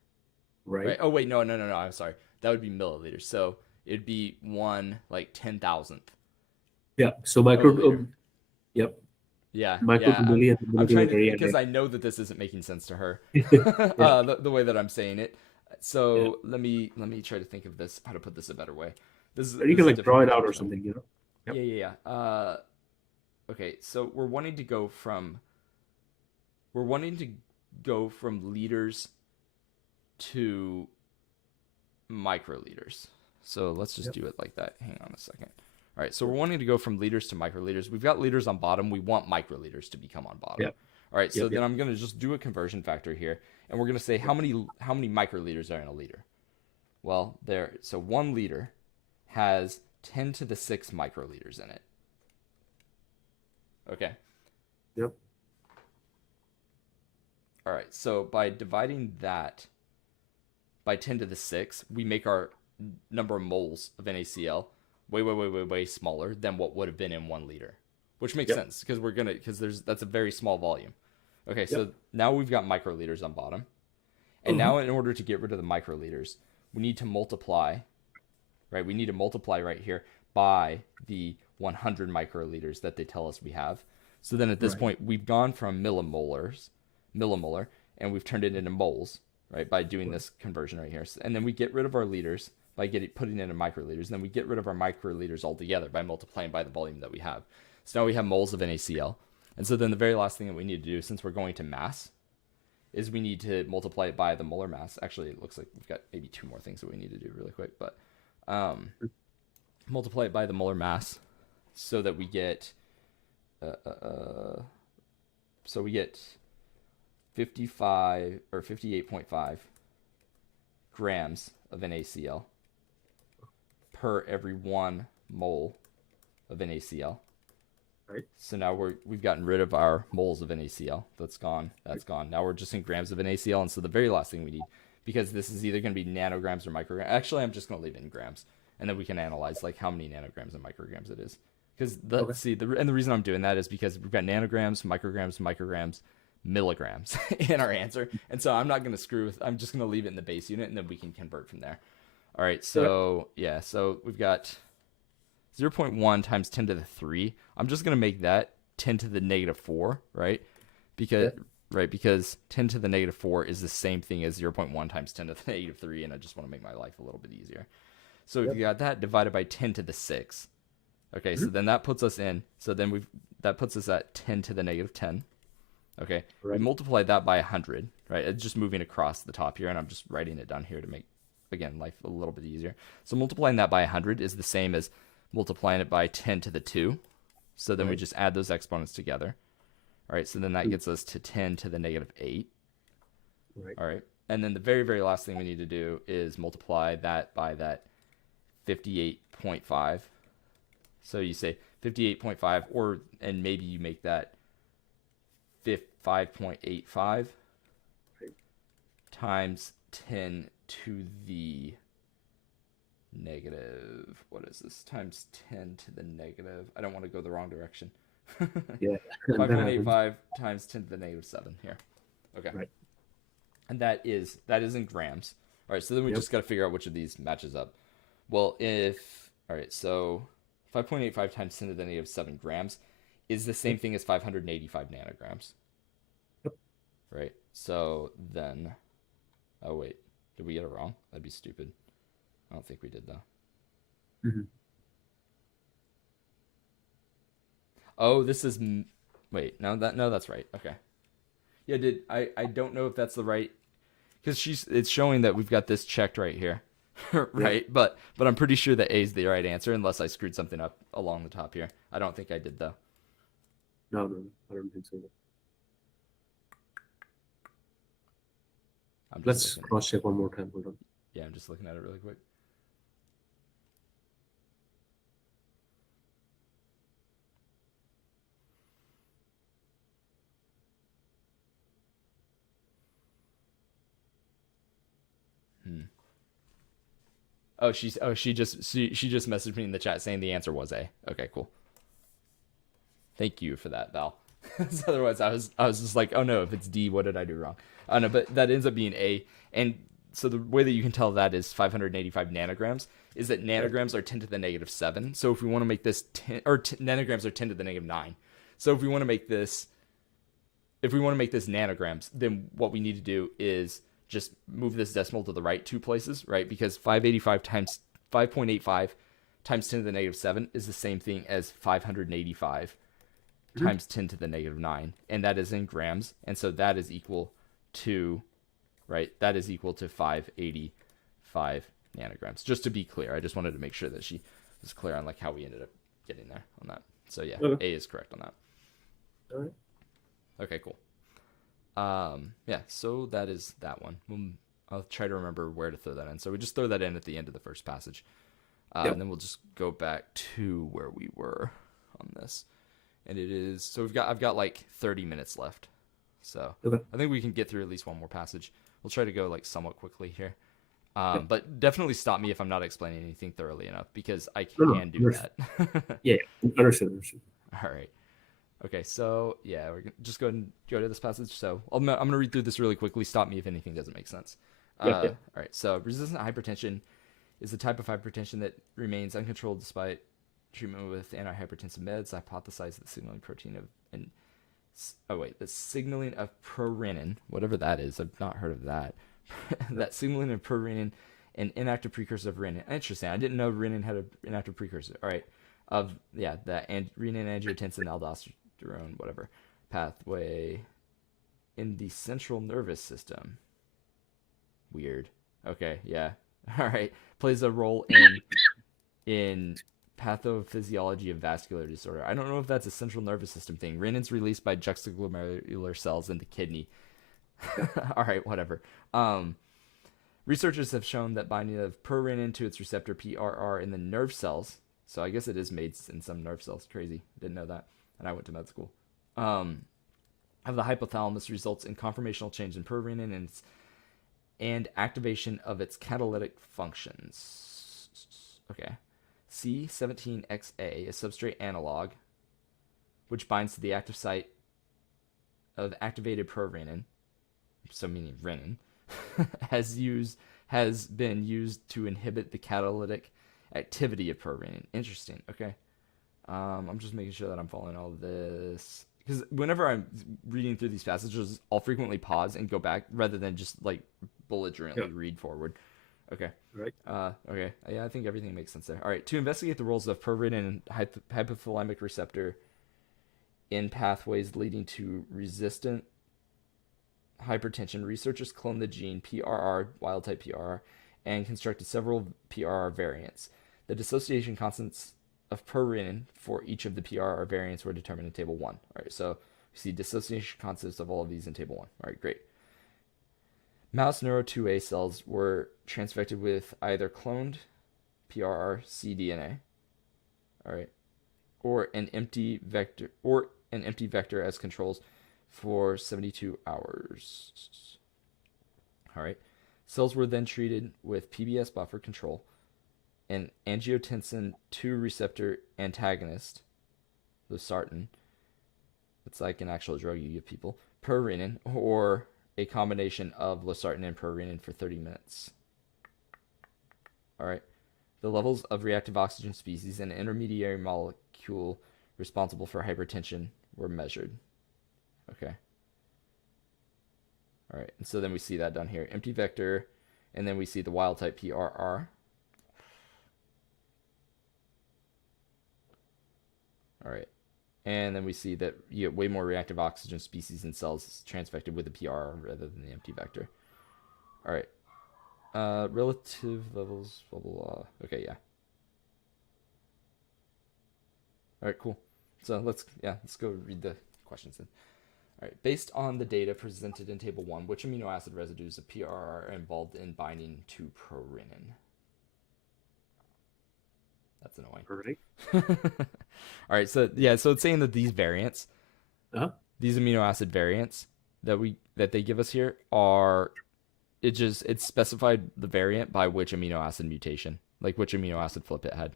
Right. right? Oh wait, no. I'm sorry. That would be milliliters. So it'd be one like 10,000th Yeah. So of a micro. liter. Yep. Yeah, Micro to yeah. I'm million, I'm trying to milliliter. Yeah. because I know that this isn't making sense to her, Yeah. the way that I'm saying it. Yeah. So let me try to think of this how to put this a better way. This is Or you this can is like draw difficult it to out or understand. something. Yep. Yeah. Okay, so we're wanting to go from liters to microliters. So let's just Yep. do it like that. Hang on a second. All right, so we're wanting to go from liters to microliters. We've got liters on bottom. We want microliters to become on bottom. Yep. All right, so Yep. then Yep. I'm going to just do a conversion factor here, and we're going to say how many microliters are in a liter. Well, so 1 liter has 10 to the 6 microliters in it. Okay. Yep. All right, so by dividing that by 10 to the 6, we make our number of moles of NaCl way smaller than what would have been in 1 liter, which makes Yep. sense because that's a very small volume. Okay, Yep. so now we've got microliters on bottom, and Mhm. now in order to get rid of the microliters, we need to multiply, right? We need to multiply right here by the 100 microliters that they tell us we have. So then at this Right. point, we've gone from millimolar, and we've turned it into moles, right, by doing Right. this conversion right here. And then we get rid of our liters by putting it into microliters. And then we get rid of our microliters altogether by multiplying by the volume that we have. So now we have moles of NaCl. And so then the very last thing that we need to do, since we're going to mass, is we need to multiply it by the molar mass. Actually, it looks like we've got maybe 2 more things that we need to do really quick, but multiply it by the molar mass so that we get uh, uh, uh, so we get 55 or 58.5 grams of NaCl per every 1 mole of NaCl. Right. So now we've gotten rid of our moles of NaCl. That's gone. That's gone. Now we're just in grams of NaCl. And so the very last thing we need, because this is either going to be nanograms or micrograms. Actually, I'm just going to leave it in grams, and then we can analyze like how many nanograms and micrograms it is. Because the reason I'm doing that is because we've got nanograms, micrograms, milligrams in our answer, and so I'm not going to screw with. I'm just going to leave it in the base unit, and then we can convert from there. All right. Okay. So yeah. So we've got 0.1 times 10 to the 3. I'm just going to make that 10 to the negative 4, right? Because Yeah. because 10 to the negative 4 is the same thing as 0.1 times 10 to the negative 3, and I just want to make my life a little bit easier. So Yep. we've got that divided by 10 to the 6. Okay, so Mhm. then that puts us in. So then that puts us at 10 to the negative 10. Okay, we Right. multiply that by 100, right? It's just moving across the top here, and I'm just writing it down here to make, again, life a little bit easier. So multiplying that by 100 is the same as multiplying it by 10 to the 2. So then we Right. just add those exponents together. All right, so then that gets us to 10 to the negative 8. Right. All right, and then the very, very last thing we need to do is multiply that by that 58.5. So you say 58.5, and maybe you make that 5.85 Right. times 10 to the negative, what is this, times 10 to the negative, I don't want to go the wrong direction. Yeah. That happens. 5.85 times 10 to the negative 7 here. Okay. Right. And that is in grams. All right, so then we Yep. just got to figure out which of these matches up. Well, all right, so 5.85 times 10 to the negative 7 grams is the same thing as 585 nanograms. Yep. Right? So then, oh wait, did we get it wrong? That'd be stupid. I don't think we did though. Mm-hmm. Oh, this is, wait, no, that's right. Okay. Yeah, I don't know if that's the right, because it's showing that we've got this checked right here. Right? Yep. But I'm pretty sure that A is the right answer unless I screwed something up along the top here. I don't think I did though. No, I don't think so. I'm just Let's looking. cross check one more time. Hold on. Yeah, I'm just looking at it really quick. Oh, she just messaged me in the chat saying the answer was A. Okay, cool. Thank you for that, Val. Otherwise, I was just like, oh no, if it's D, what did I do wrong? I don't know, but that ends up being A. And so the way that you can tell that is 585 nanograms is that Yep. nanograms are 10 to the negative 7. So if we want to make this 10, nanograms are 10 to the negative 9. So if we want to make this nanograms, then what we need to do is just move this decimal to the right 2 places, right? Because 585 times 5.85 times 10 to the negative 7 is the same thing as 585 Mhm. times 10 to the negative 9, and that is in grams, and so that is equal to, right, that is equal to 585 nanograms. Just to be clear, I just wanted to make sure that she was clear on like how we ended up getting there on that. So yeah, Okay. A is correct on that. All right. Okay, cool. Yeah, so that is that one. I'll try to remember where to throw that in. So we just throw that in at the end of the first passage. Yep. And then we'll just go back to where we were on this. And it is, so I've got like 30 minutes left. So Okay. I think we can get through at least one more passage. We'll try to go like somewhat quickly here. Yep. But definitely stop me if I'm not explaining anything thoroughly enough, because I No, no. can do that. Yeah. Understood. Understood. All right. Okay, so yeah, we're gonna just go ahead and go to this passage. So I'm gonna read through this really quickly. Stop me if anything doesn't make sense. Yep. Yep. All right. So resistant hypertension is the type of hypertension that remains uncontrolled despite treatment with antihypertensive meds. Hypothesized the signaling protein of the signaling of prorenin, whatever that is. I've not heard of that. That signaling of prorenin, an inactive precursor of renin. Interesting. I didn't know renin had an inactive precursor. All right. Of that and renin, angiotensin, aldosterone, whatever pathway in the central nervous system. Weird. Okay. Yeah. All right. Plays a role in pathophysiology of vascular disorder. I don't know if that's a central nervous system thing. Renin's released by juxtaglomerular cells in the kidney. All right, whatever. Researchers have shown that binding of prorenin to its receptor PRR in the nerve cells. So I guess it is made in some nerve cells. Crazy. Didn't know that. And I went to med school. Of the hypothalamus results in conformational change in prorenin and activation of its catalytic functions. Okay. C17XA, a substrate analog, which binds to the active site of activated prorenin, so meaning renin, has been used to inhibit the catalytic activity of prorenin. Interesting. Okay. I'm just making sure that I'm following all of this, because whenever I'm reading through these passages, I'll frequently pause and go back rather than just like belligerently read forward. Okay. Right. Okay. Yeah, I think everything makes sense there. All right. To investigate the roles of prorenin and hypothalamic receptor in pathways leading to resistant hypertension, researchers cloned the gene PRR, wild type PRR, and constructed several PRR variants. The dissociation constants of prorenin for each of the PRR variants were determined in Table 1. All right. So we see dissociation constants of all of these in Table 1. All right. Great. Mouse neuro 2A cells were transfected with either cloned PRR cDNA, all right, or an empty vector as controls for 72 hours. All right. Cells were then treated with PBS buffer control, an angiotensin 2 receptor antagonist, losartan. It's like an actual drug you give people. Prorenin, or a combination of losartan and prorenin for 30 minutes. All right. The levels of reactive oxygen species and intermediary molecule responsible for hypertension were measured. Okay. All right. And so then we see that down here. Empty vector, and then we see the wild type PRR. All right. And then we see that you get way more reactive oxygen species in cells transfected with a PR rather than the empty vector. All right. Relative levels, blah, blah, blah. Okay, yeah. All right, cool. So let's go read the questions then. All right. Based on the data presented in Table 1, which amino acid residues of PRR are involved in binding to prorenin? That's annoying. All right. All right, so it's saying that these variants, Uh-huh. these amino acid variants that they give us here are it's specified the variant by which amino acid mutation, like which amino acid flip it had.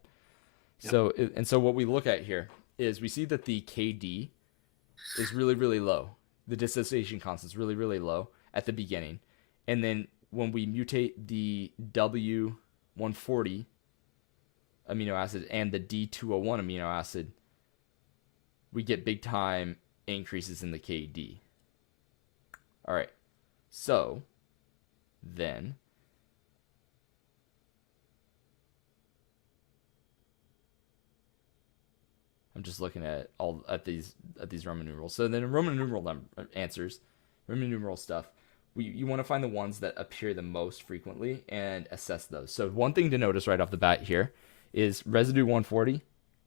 Yep. So what we look at here is we see that the KD is really, really low. The dissociation constant is really, really low at the beginning. And then when we mutate the W140 amino acid and the D201 amino acid, we get big time increases in the KD. All right. So then I'm just looking at these Roman numerals. So then Roman numeral answers, Roman numeral stuff. You want to find the ones that appear the most frequently and assess those. So one thing to notice right off the bat here is residue 140,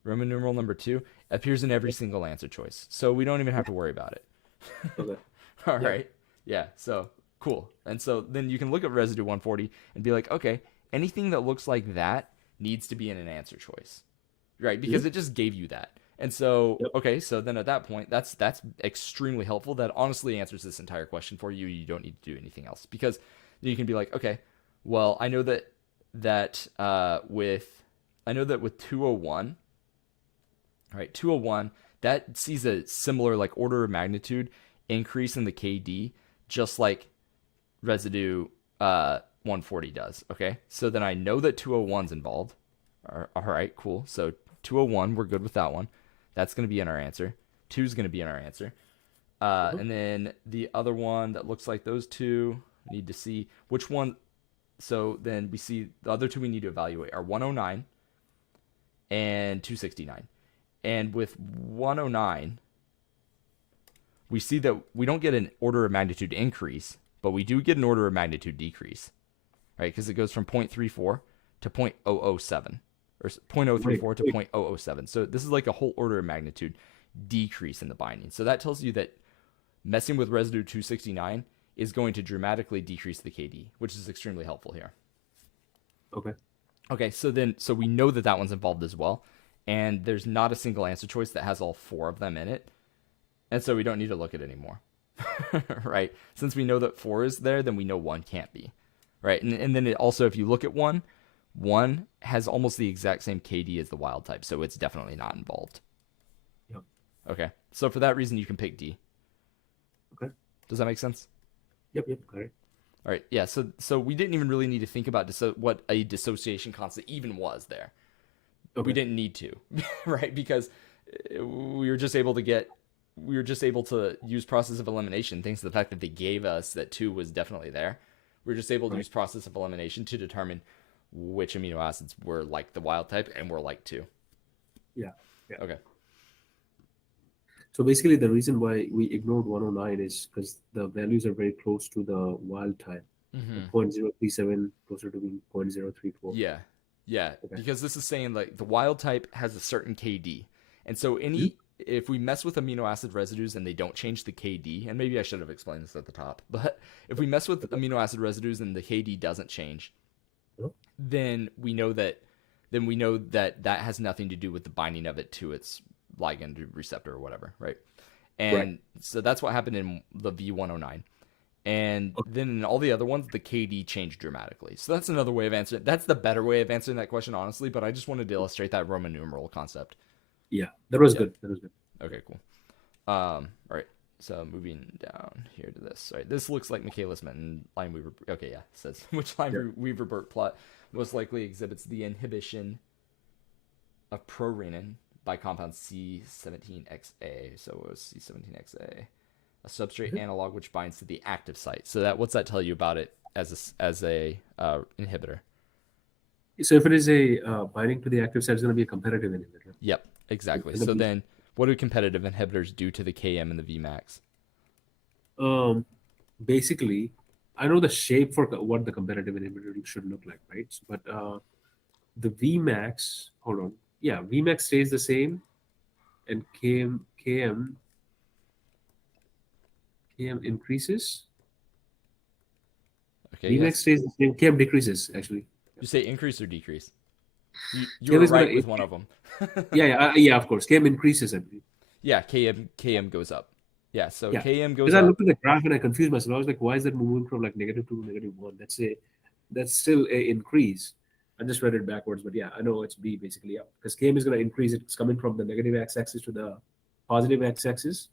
Roman numeral number 2, appears in every single answer choice. So we don't even have to worry about it. Okay. All right. Yeah. So cool. And so then you can look at residue 140 and be like, okay, anything that looks like that needs to be in an answer choice, right? Because it just gave you that. And so, okay, so then at that point, that's extremely helpful. That honestly answers this entire question for you. You don't need to do anything else, because you can be like, okay, well, I know that with 201, right? 201 that sees a similar like order of magnitude increase in the KD, just like residue 140 does. Okay, so then I know that 201's involved. All right, cool. So 201, we're good with that one. That's going to be in our answer. 2 is going to be in our answer. And then the other one that looks like those two, we need to see which one. So then we see the other two we need to evaluate are 109 and 269. And with 109, we see that we don't get an order of magnitude increase, but we do get an order of magnitude decrease, right? Because it goes from 0.34 to 0.007. Or 0.034 to 0.007. So this is like a whole order of magnitude decrease in the binding. So that tells you that messing with residue 269 is going to dramatically decrease the KD, which is extremely helpful here. Okay, so we know that one's involved as well. And there's not a single answer choice that has all 4 of them in it. And so we don't need to look at it anymore, right? Since we know that 4 is there, then we know 1 can't be, right? And then it also, if you look at 1 has almost the exact same KD as the wild type, so it's definitely not involved. Yep. Okay, so for that reason, you can pick D. Okay. Does that make sense? Yep, correct. All right, yeah, so we didn't even really need to think about what a dissociation constant even was there. Okay. We didn't need to, right? Because we were just able to use process of elimination, thanks to the fact that they gave us that 2 was definitely there. We were just able to use process of elimination to determine which amino acids were like the wild type and were like 2. Yeah. Okay. So basically, the reason why we ignored 109 is because the values are very close to the wild type. 0.037 closer to being 0.034. Yeah. Okay. Because this is saying like the wild type has a certain KD, and so if we mess with amino acid residues and they don't change the KD, and maybe I should have explained this at the top, but if we mess with amino acid residues and the KD doesn't change, then we know that has nothing to do with the binding of it to its ligand receptor or whatever, right? And so that's what happened in the V109. And then in all the other ones, the KD changed dramatically. So that's another way of answering. That's the better way of answering that question, honestly. But I just wanted to illustrate that Roman numeral concept. Yeah, that was good. Okay, cool. All right. So moving down here to this. All right, this looks like Michaelis-Menten Lineweaver. Okay, yeah. It says which Lineweaver-Burt plot most likely exhibits the inhibition of prorenin by compound C17XA. So it was C17XA, a substrate analog which binds to the active site. So what's that tell you about it as a inhibitor? So if it is a binding to the active site, it's going to be a competitive inhibitor. Yep, exactly. So then, what do competitive inhibitors do to the Km and the Vmax? Basically, I know the shape for what the competitive inhibitor should look like, right? But the Vmax, hold on. Yeah, Vmax stays the same, and Km increases. Okay. Vmax stays the same. Km decreases, actually. You say increase or decrease? You were right with one of them. yeah, of course. Km increases, I believe. Yeah, Km goes up. Yeah, so Km goes because up. I looked at the graph and I confused myself. I was like, why is that moving from like -2 to -1? That's still a increase. I just read it backwards, but yeah, I know it's B basically. Yeah, because Km is going to increase. It's coming from the negative x-axis to the positive x-axis.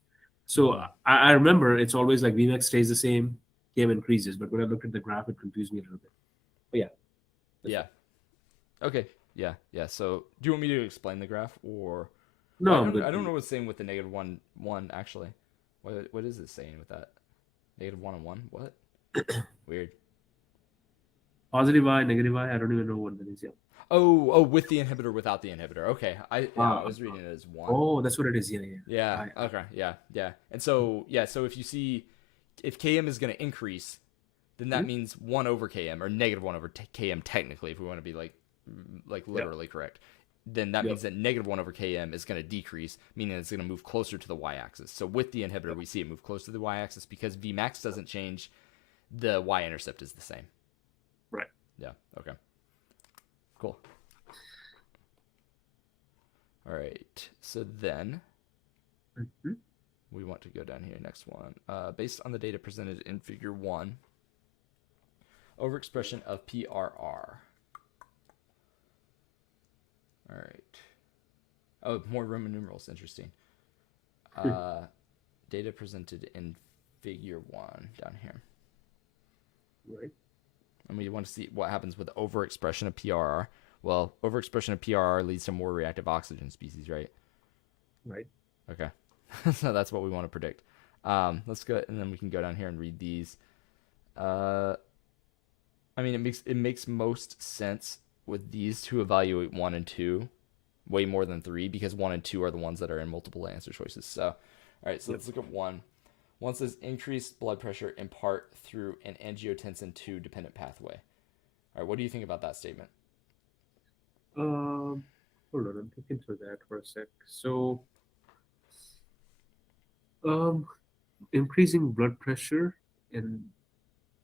So I remember it's always like Vmax stays the same, KM increases. But when I looked at the graph, it confused me a little bit. But yeah, that's Yeah. fine. Okay. Yeah. Yeah. So do you want me to explain the graph or? No, Well, I'm I good. don't know what's saying with the negative one actually. What is it saying with that? Negative one and one? What? Weird. Positive I, negative I. I don't even know what that is. Yeah. Oh, with the inhibitor, without the inhibitor. Okay. I Uh, was reading it as one. oh, that's what it is. Yeah, yeah. Yeah. Okay. Yeah. Yeah. And so yeah. So if you see, if Km is going to increase, then that Hmm? means 1 over Km or negative 1 over Km technically, if we want to be like Yeah. literally correct. Then that Yeah. means that negative 1 over Km is going to decrease, meaning it's going to move closer to the y-axis. So with the inhibitor, we see it move closer to the y-axis because Vmax doesn't change, the y-intercept is the same. Right. Yeah. Okay. Cool. All right. So then Mhm. we want to go down here. Next one. Based on the data presented in Figure 1, overexpression of PRR. All right. Oh, more Roman numerals. Interesting. Uh, Data presented in Figure 1 down here. Right. And we want to see what happens with overexpression of PRR. Well, overexpression of PRR leads to more reactive oxygen species, right? Right. Okay. So that's what we want to predict. Let's go, and then we can go down here and read these. Uh, I mean, it makes most sense with these to evaluate 1 and 2 way more than 3 because 1 and 2 are the ones that are in multiple answer choices. So, all right, so Yep. let's look at 1. One says increased blood pressure in part through an angiotensin 2 dependent pathway. All right, what do you think about that statement? Um, Hold on. I'm thinking through that for a sec. So, um, increasing blood pressure, and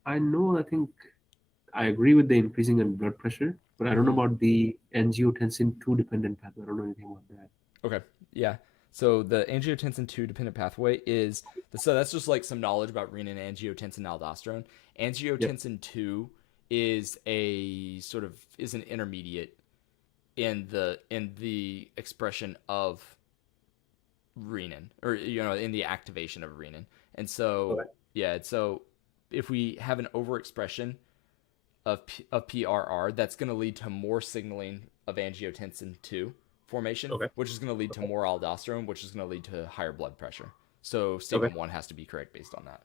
I know. I think I agree with the increasing in blood pressure, but I don't know Mm-hmm. about the angiotensin two dependent pathway. I don't know anything about that. Okay, yeah. So the angiotensin 2 dependent pathway is so that's just like some knowledge about renin, angiotensin, aldosterone. Yep. Angiotensin 2 is a sort of is an intermediate in the expression of renin, or in the activation of renin. And so Okay. yeah, so if we have an overexpression of PRR, that's going to lead to more signaling of angiotensin 2 formation, Okay. which is going to lead to Okay. more aldosterone, which is going to lead to higher blood pressure. So Okay. statement 1 has to be correct based on that.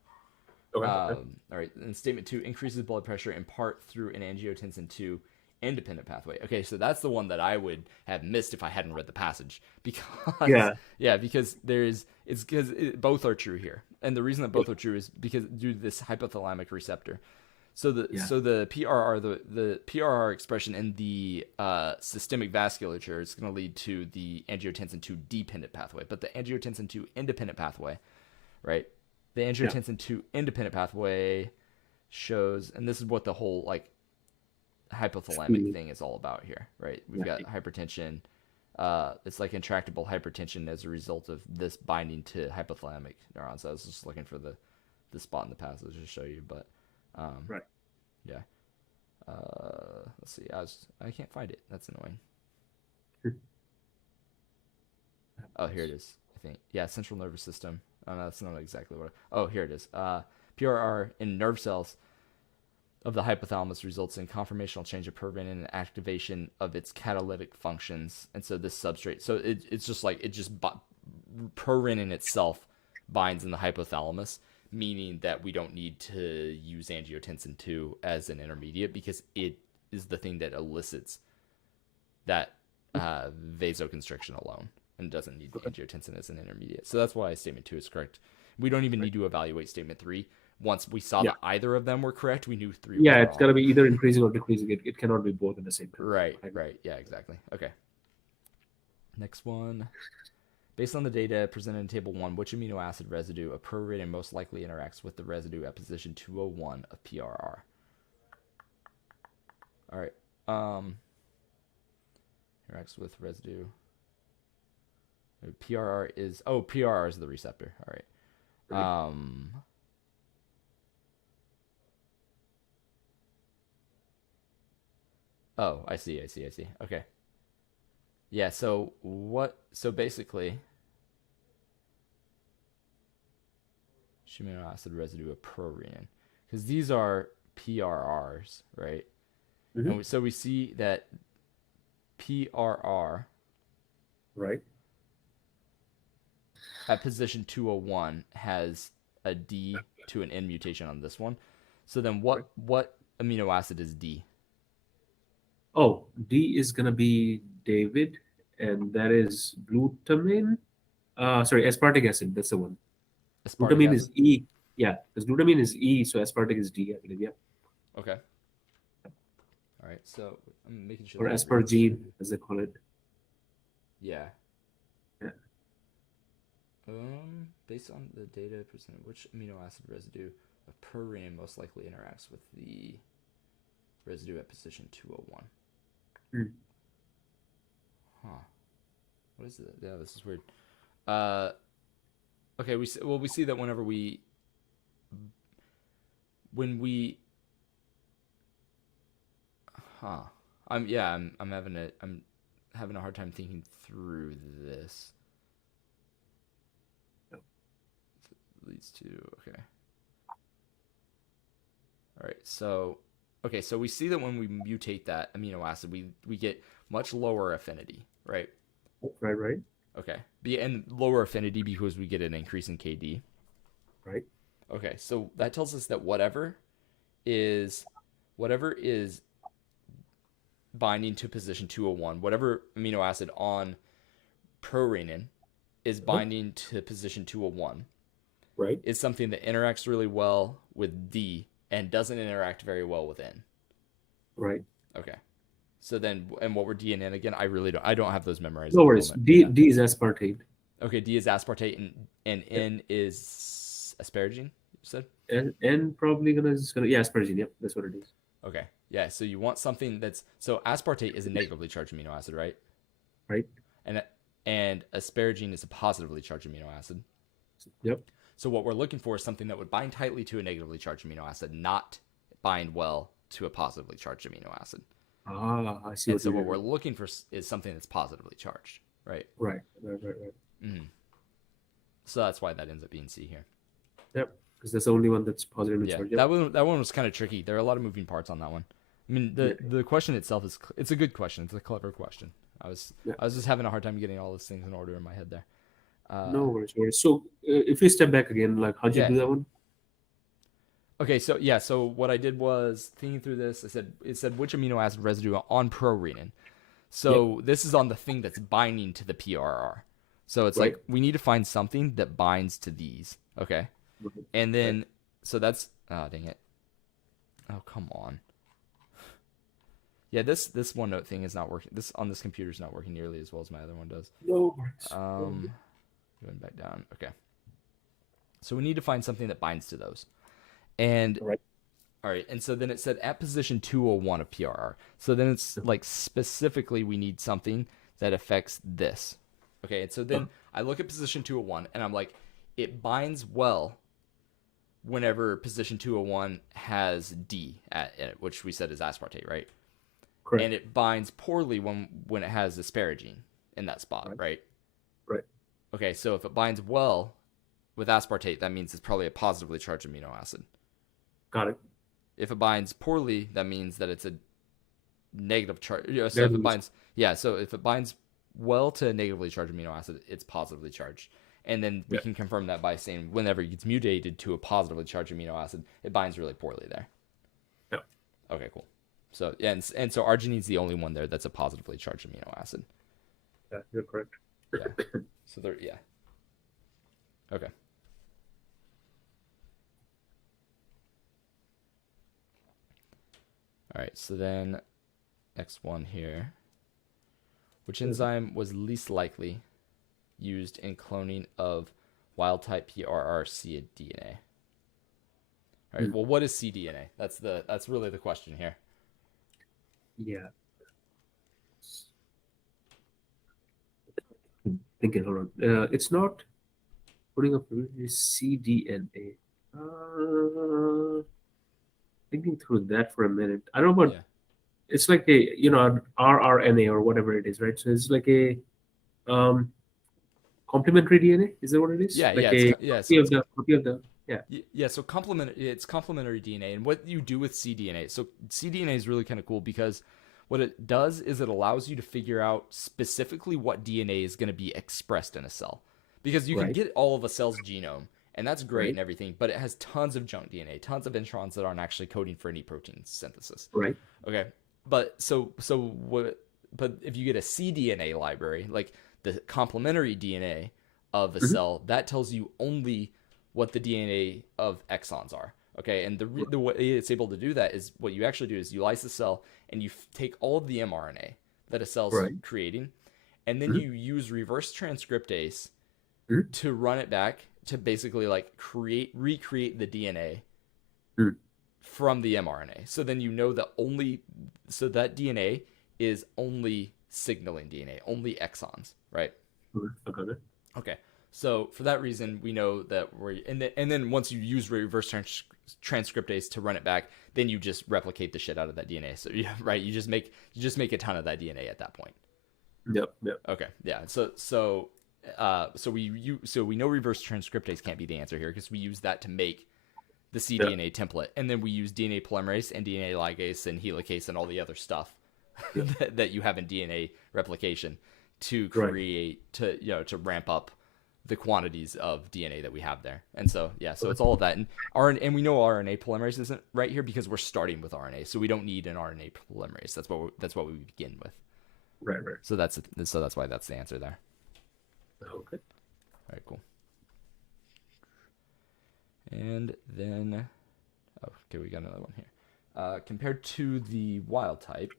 Okay. Okay. All right, and statement 2 increases blood pressure in part through an angiotensin 2 independent pathway. Okay, so that's the one that I would have missed if I hadn't read the passage because Yeah. yeah, because it's because both are true here, and the reason that Yep. both are true is because due to this hypothalamic receptor. So the Yeah. so the PRR the PRR expression in the systemic vasculature is going to lead to the angiotensin 2 dependent pathway, but the angiotensin 2 independent pathway, right? The Yeah. angiotensin 2 independent pathway shows, and this is what the whole like hypothalamic Speed. thing is all about here, right? We've Yeah. got hypertension. It's like intractable hypertension as a result of this binding to hypothalamic neurons. I was just looking for the spot in the passage to show you, but Right. yeah. Let's see. I can't find it. That's annoying. Oh, here it is. I think. Yeah, central nervous system. Oh, no, that's not exactly what. Oh, here it is. PRR in nerve cells of the hypothalamus results in conformational change of pervenin and activation of its catalytic functions. And so this substrate, so it's just like pervenin itself binds in the hypothalamus, meaning that we don't need to use angiotensin 2 as an intermediate because it is the thing that elicits that vasoconstriction alone and doesn't need Okay. angiotensin as an intermediate. So that's why statement 2 is correct. We don't even Right. need to evaluate statement 3. Once we saw Yeah. that either of them were correct, we knew 3 was Yeah. It's got wrong. to be either increasing or decreasing. It cannot be both at the same time. Right, I agree. right. Yeah, exactly. Okay. Next one. Based on the data presented in Table 1, which amino acid residue of prurine most likely interacts with the residue at position 201 of PRR? All right. Interacts with residue. PRR is the receptor. All Right. right. Oh, I see. Okay. Yeah, so basically amino acid residue of prorenin, because these are PRRs, right? Mhm. And so we see that PRR Right. at position 201 has a D to an N mutation on this one. So then Right. what amino acid is D? Oh, D is gonna be David, and that is glutamine. Sorry, aspartic acid. That's the one. Aspartic Glutamine is acid? E. Yeah, because glutamine is E, so aspartic is D, I believe. Yeah, Okay. All right. So I'm making sure or that I'm reading this. aspargine, as they call it. Yeah. Yeah. Based on the data presented, which amino acid residue of purine most likely interacts with the residue at position 201? Hmm. Huh. What is it? Yeah, this is weird. Uh, okay. We see that when we huh. I'm having a hard time thinking through this. Leads to okay. All right. So we see that when we mutate that amino acid, we get much lower affinity, right? Right, right, Okay. And lower affinity because we get an increase in KD. right. Okay. So that tells us that is whatever is binding to position 201, whatever amino acid on prorenin is Uh-huh. binding to position 201, Right, is something that interacts really well with D and doesn't interact very well with N. right. Okay. So then, and what were D and N again? I don't have those memorized No at the worries. moment. But D yeah. D is aspartate, Okay. D is aspartate and yeah. N is asparagine. You said. And probably gonna yeah, asparagine. Yep, that's what it is. Okay. Yeah. So you want something that's so aspartate is a negatively charged amino acid, right? Right. And and asparagine is a positively charged amino acid. Yep. So what we're looking for is something that would bind tightly to a negatively charged amino acid, not bind well to a positively charged amino acid. I see And what so you what did. we're looking for is something that's positively charged, right? Right, right. Mm-hmm. So that's why that ends up being C here. Yep, because that's the only one that's positively Yeah, charged. Yep. that one was kind of tricky. There are a lot of moving parts on that one. I mean, Yeah. the question itself it's a good question. It's a clever question. Yeah. I was just having a hard time getting all those things in order in my head there. No worries, no worries. So if we step back again, like how'd you Yeah. do that one? Okay, so yeah, so what I did was thinking through this. It said which amino acid residue on prorenin. Yep. So this is on the thing that's binding to the PRR. So it's Right. like we need to find something that binds to these. Okay. Right. And Right. then so that's dang it. Oh, come on. Yeah, this OneNote thing is not working. This on this computer is not working nearly as well as my other one does. No worries. Going back down. Okay. So we need to find something that binds to those. And Right. all right, and so then it said at position 201 of PRR. So then it's like specifically we need something that affects this. Okay, and so then I look at position 201 and I'm like, it binds well whenever position 201 has D at it, which we said is aspartate, right? Correct. And it binds poorly when it has asparagine in that spot, Right. right? Right. Okay, so if it binds well with aspartate, that means it's probably a positively charged amino acid. Got it. If it binds poorly, that means that it's a negative charge. So if Negative. it binds, yeah, so if it binds well to a negatively charged amino acid, it's positively charged. And then we can confirm that by saying whenever it gets mutated to a positively charged amino acid, it binds really poorly there. Yeah. Okay, cool. So yeah, and so arginine's the only one there that's a positively charged amino acid. Yeah, you're correct. Yeah. So there, yeah. Okay. All right. So then, next one here. Which enzyme was least likely used in cloning of wild type PRRC DNA? All right. Well, what is cDNA? That's really the question here. Yeah. Thinking, hold on. It's not putting up cDNA. Thinking through that for a minute. I don't know about. Yeah. It's like a rRNA or whatever it is, right? So it's like a complementary DNA. Is that what it is? Yeah. Like Yeah. a Yeah. So copy of it's the copy of the. Yeah. Yeah, so it's complementary DNA, and what you do with cDNA. So cDNA is really kind of cool because what it does is it allows you to figure out specifically what DNA is going to be expressed in a cell, because you can Right. get all of a cell's genome, and that's great Right. and everything, but it has tons of junk DNA, tons of introns that aren't actually coding for any protein synthesis. Right. Okay, but what? But if you get a cDNA library, like the complementary DNA of a Hmm. cell, that tells you only what the DNA of exons are. Okay, and the way it's able to do that is what you actually do is you lyse the cell and you take all of the mRNA that a cell's Right. creating, and then Hmm. you use reverse transcriptase Hmm. to run it back to basically like recreate the DNA Hmm. from the mRNA. So then you know that that DNA is only signaling DNA, only exons, right? Okay. Okay. So for that reason, we know that and then once you use reverse transcriptase to run it back, then you just replicate the shit out of that DNA. So yeah, right, you just make a ton of that DNA at that point. Yep. Yep. Okay, yeah. So we know reverse transcriptase can't be the answer here because we use that to make the Yep. cDNA template, and then we use DNA polymerase and DNA ligase and helicase and all the other stuff Yep. that you have in DNA replication to Right. create to ramp up the quantities of DNA that we have there. And so yeah, so Okay. it's all of that. And RNA, and we know RNA polymerase isn't right here because we're starting with RNA, so we don't need an RNA polymerase. That's what we begin with. Right. Right. So that's why that's the answer there. Okay. All right, cool. And then, oh, okay, we got another one here. Compared to the wild type,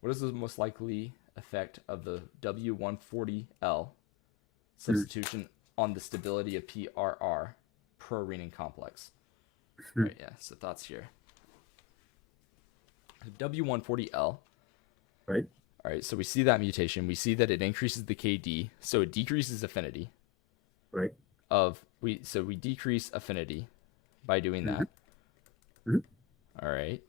what is the most likely effect of the W140L Hmm. substitution on the stability of PRR, prorenin complex? All Hmm. right, yeah, so thoughts here. W140L. Right. All right, so we see that mutation. We see that it increases the KD, so it decreases affinity Right. we decrease affinity by doing Hmm. that. Hmm. All right.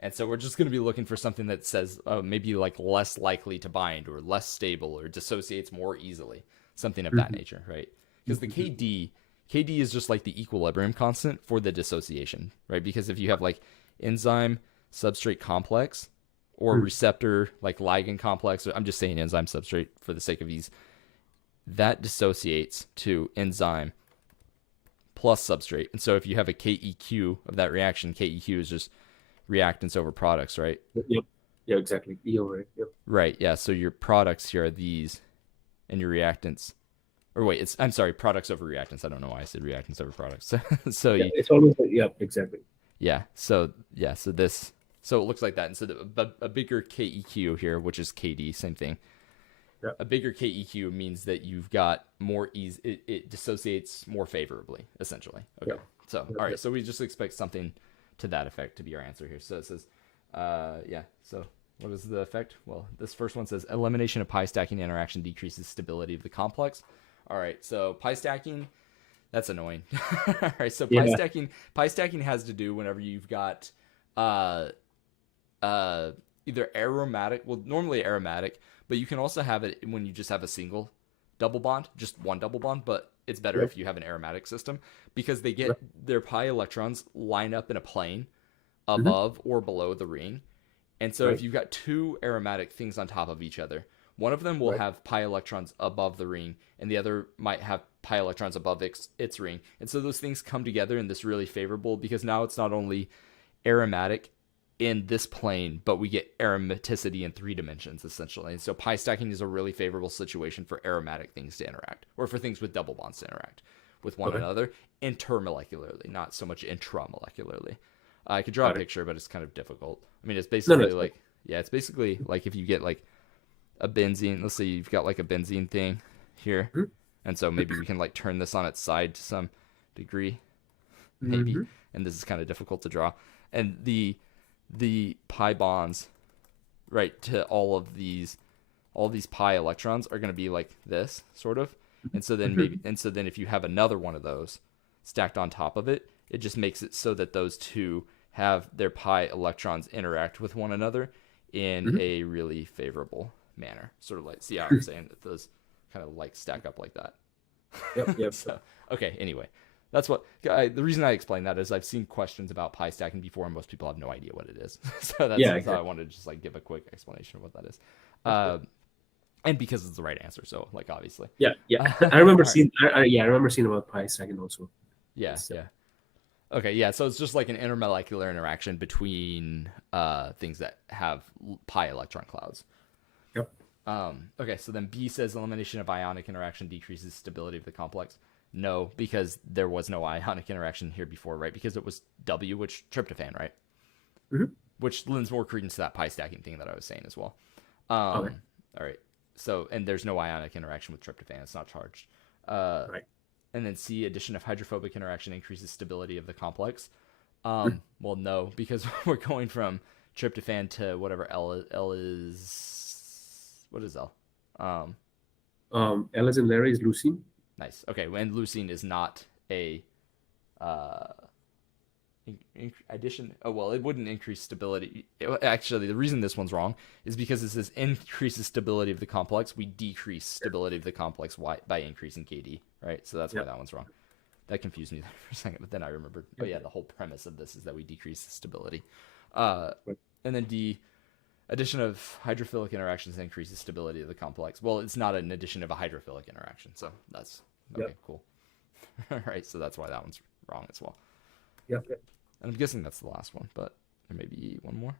And so we're just going to be looking for something that says maybe like less likely to bind or less stable or dissociates more easily, something of that Hmm. nature, right? Because the Hmm. KD is just like the equilibrium constant for the dissociation, right? Because if you have like enzyme substrate complex or Hmm. receptor like ligand complex, or I'm just saying enzyme substrate for the sake of ease, that dissociates to enzyme plus substrate. And so if you have a KEQ of that reaction, KEQ is just reactants over products, right? Yep. Yeah. Exactly. EO. Right. Yep. Right. Yeah. So your products here are these, and your reactants. Or wait, I'm sorry, products over reactants. I don't know why I said reactants over products. So Yeah. you, It's always like, yep. Exactly. yeah. So yeah. So it looks like that. And so a bigger KEQ here, which is KD, same thing. Yeah. A bigger KEQ means that you've got more ease. It dissociates more favorably, essentially. Okay. Yeah. So Yep. all right. Yep. So we just expect something to that effect to be our answer here. So it says, yeah. So what is the effect? Well, this first one says elimination of pi stacking interaction decreases stability of the complex. All right. So pi stacking, that's annoying. All right. So Yeah. pi stacking has to do whenever you've got uh uh either aromatic, well normally aromatic, but you can also have it when you just have a single double bond, just one double bond, but it's better Yep. if you have an aromatic system because they Right. get their pi electrons line up in a plane Hmm. above or below the ring. And so if Right. you've got two aromatic things on top of each other, one of them will Right. have pi electrons above the ring and the other might have pi electrons above its ring. And so those things come together in this really favorable because now it's not only aromatic in this plane, but we get aromaticity in 3 dimensions essentially. And so pi stacking is a really favorable situation for aromatic things to interact, or for things with double bonds to interact with one Okay. another intermolecularly, not so much intramolecularly. I could draw a Got it. picture, but it's kind of difficult. I mean, it's No. No. basically like, yeah, it's basically like if you get like a benzene, let's say you've got like a benzene thing here, and so maybe we can like turn this on its side to some degree, maybe, Mm-hmm. and this is kind of difficult to draw. And the pi bonds, right, to all these pi electrons are going to be like this sort of. And so then Hmm. if you have another one of those stacked on top of it, it just makes it so that those two have their pi electrons interact with one another in Hmm. a really favorable manner. Sort of like, see how I'm saying that those kind of like stack up like that. Yep. Yep. So, okay, anyway. That's what the reason I explain that is I've seen questions about pi stacking before, and most people have no idea what it is. So that's Yeah, how I exactly. wanted to just like give a quick explanation of what that is. That's good. And because it's the right answer, so like obviously. Yeah, yeah. All I remember right. seeing. Yeah, I remember seeing about pi second also. Yeah, Yes. yeah. Okay, yeah. So it's just like an intermolecular interaction between things that have pi electron clouds. Yep. Okay, so then B says elimination of ionic interaction decreases stability of the complex. No, because there was no ionic interaction here before, right? Because it was W, which tryptophan, right? Mm-hmm. Which lends more credence to that pi stacking thing that I was saying as well. Okay. All right. So, and there's no ionic interaction with tryptophan; it's not charged. Uh, Right. and then C, addition of hydrophobic interaction increases stability of the complex. Mhm. Well, no, because we're going from tryptophan to whatever L is. What is L? Um, L as in Larry is leucine. nice. Okay, and leucine is not a uh, addition. Oh well, it wouldn't increase stability. Actually, the reason this one's wrong is because it says increases stability of the complex. We decrease stability of the complex by increasing KD, right? So that's why Yep. that one's wrong. That confused me there for a second, but then I remembered. Oh Yep. yeah, the whole premise of this is that we decrease the stability. Uh, Right. and then D, addition of hydrophilic interactions increases stability of the complex. Well, it's not an addition of a hydrophilic interaction, so that's okay. Yep. Cool. All right, so that's why that one's wrong as well. Yep. Yep. And I'm guessing that's the last one, but there may be one more.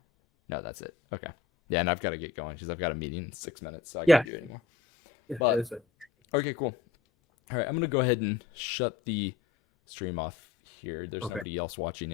No, that's it. Okay. Yeah, and I've got to get going because I've got a meeting in 6 minutes, so I Yeah. can't do it anymore. Yeah. But That's right. okay, cool. All right, I'm gonna go ahead and shut the stream off here. There's Okay. nobody else watching it.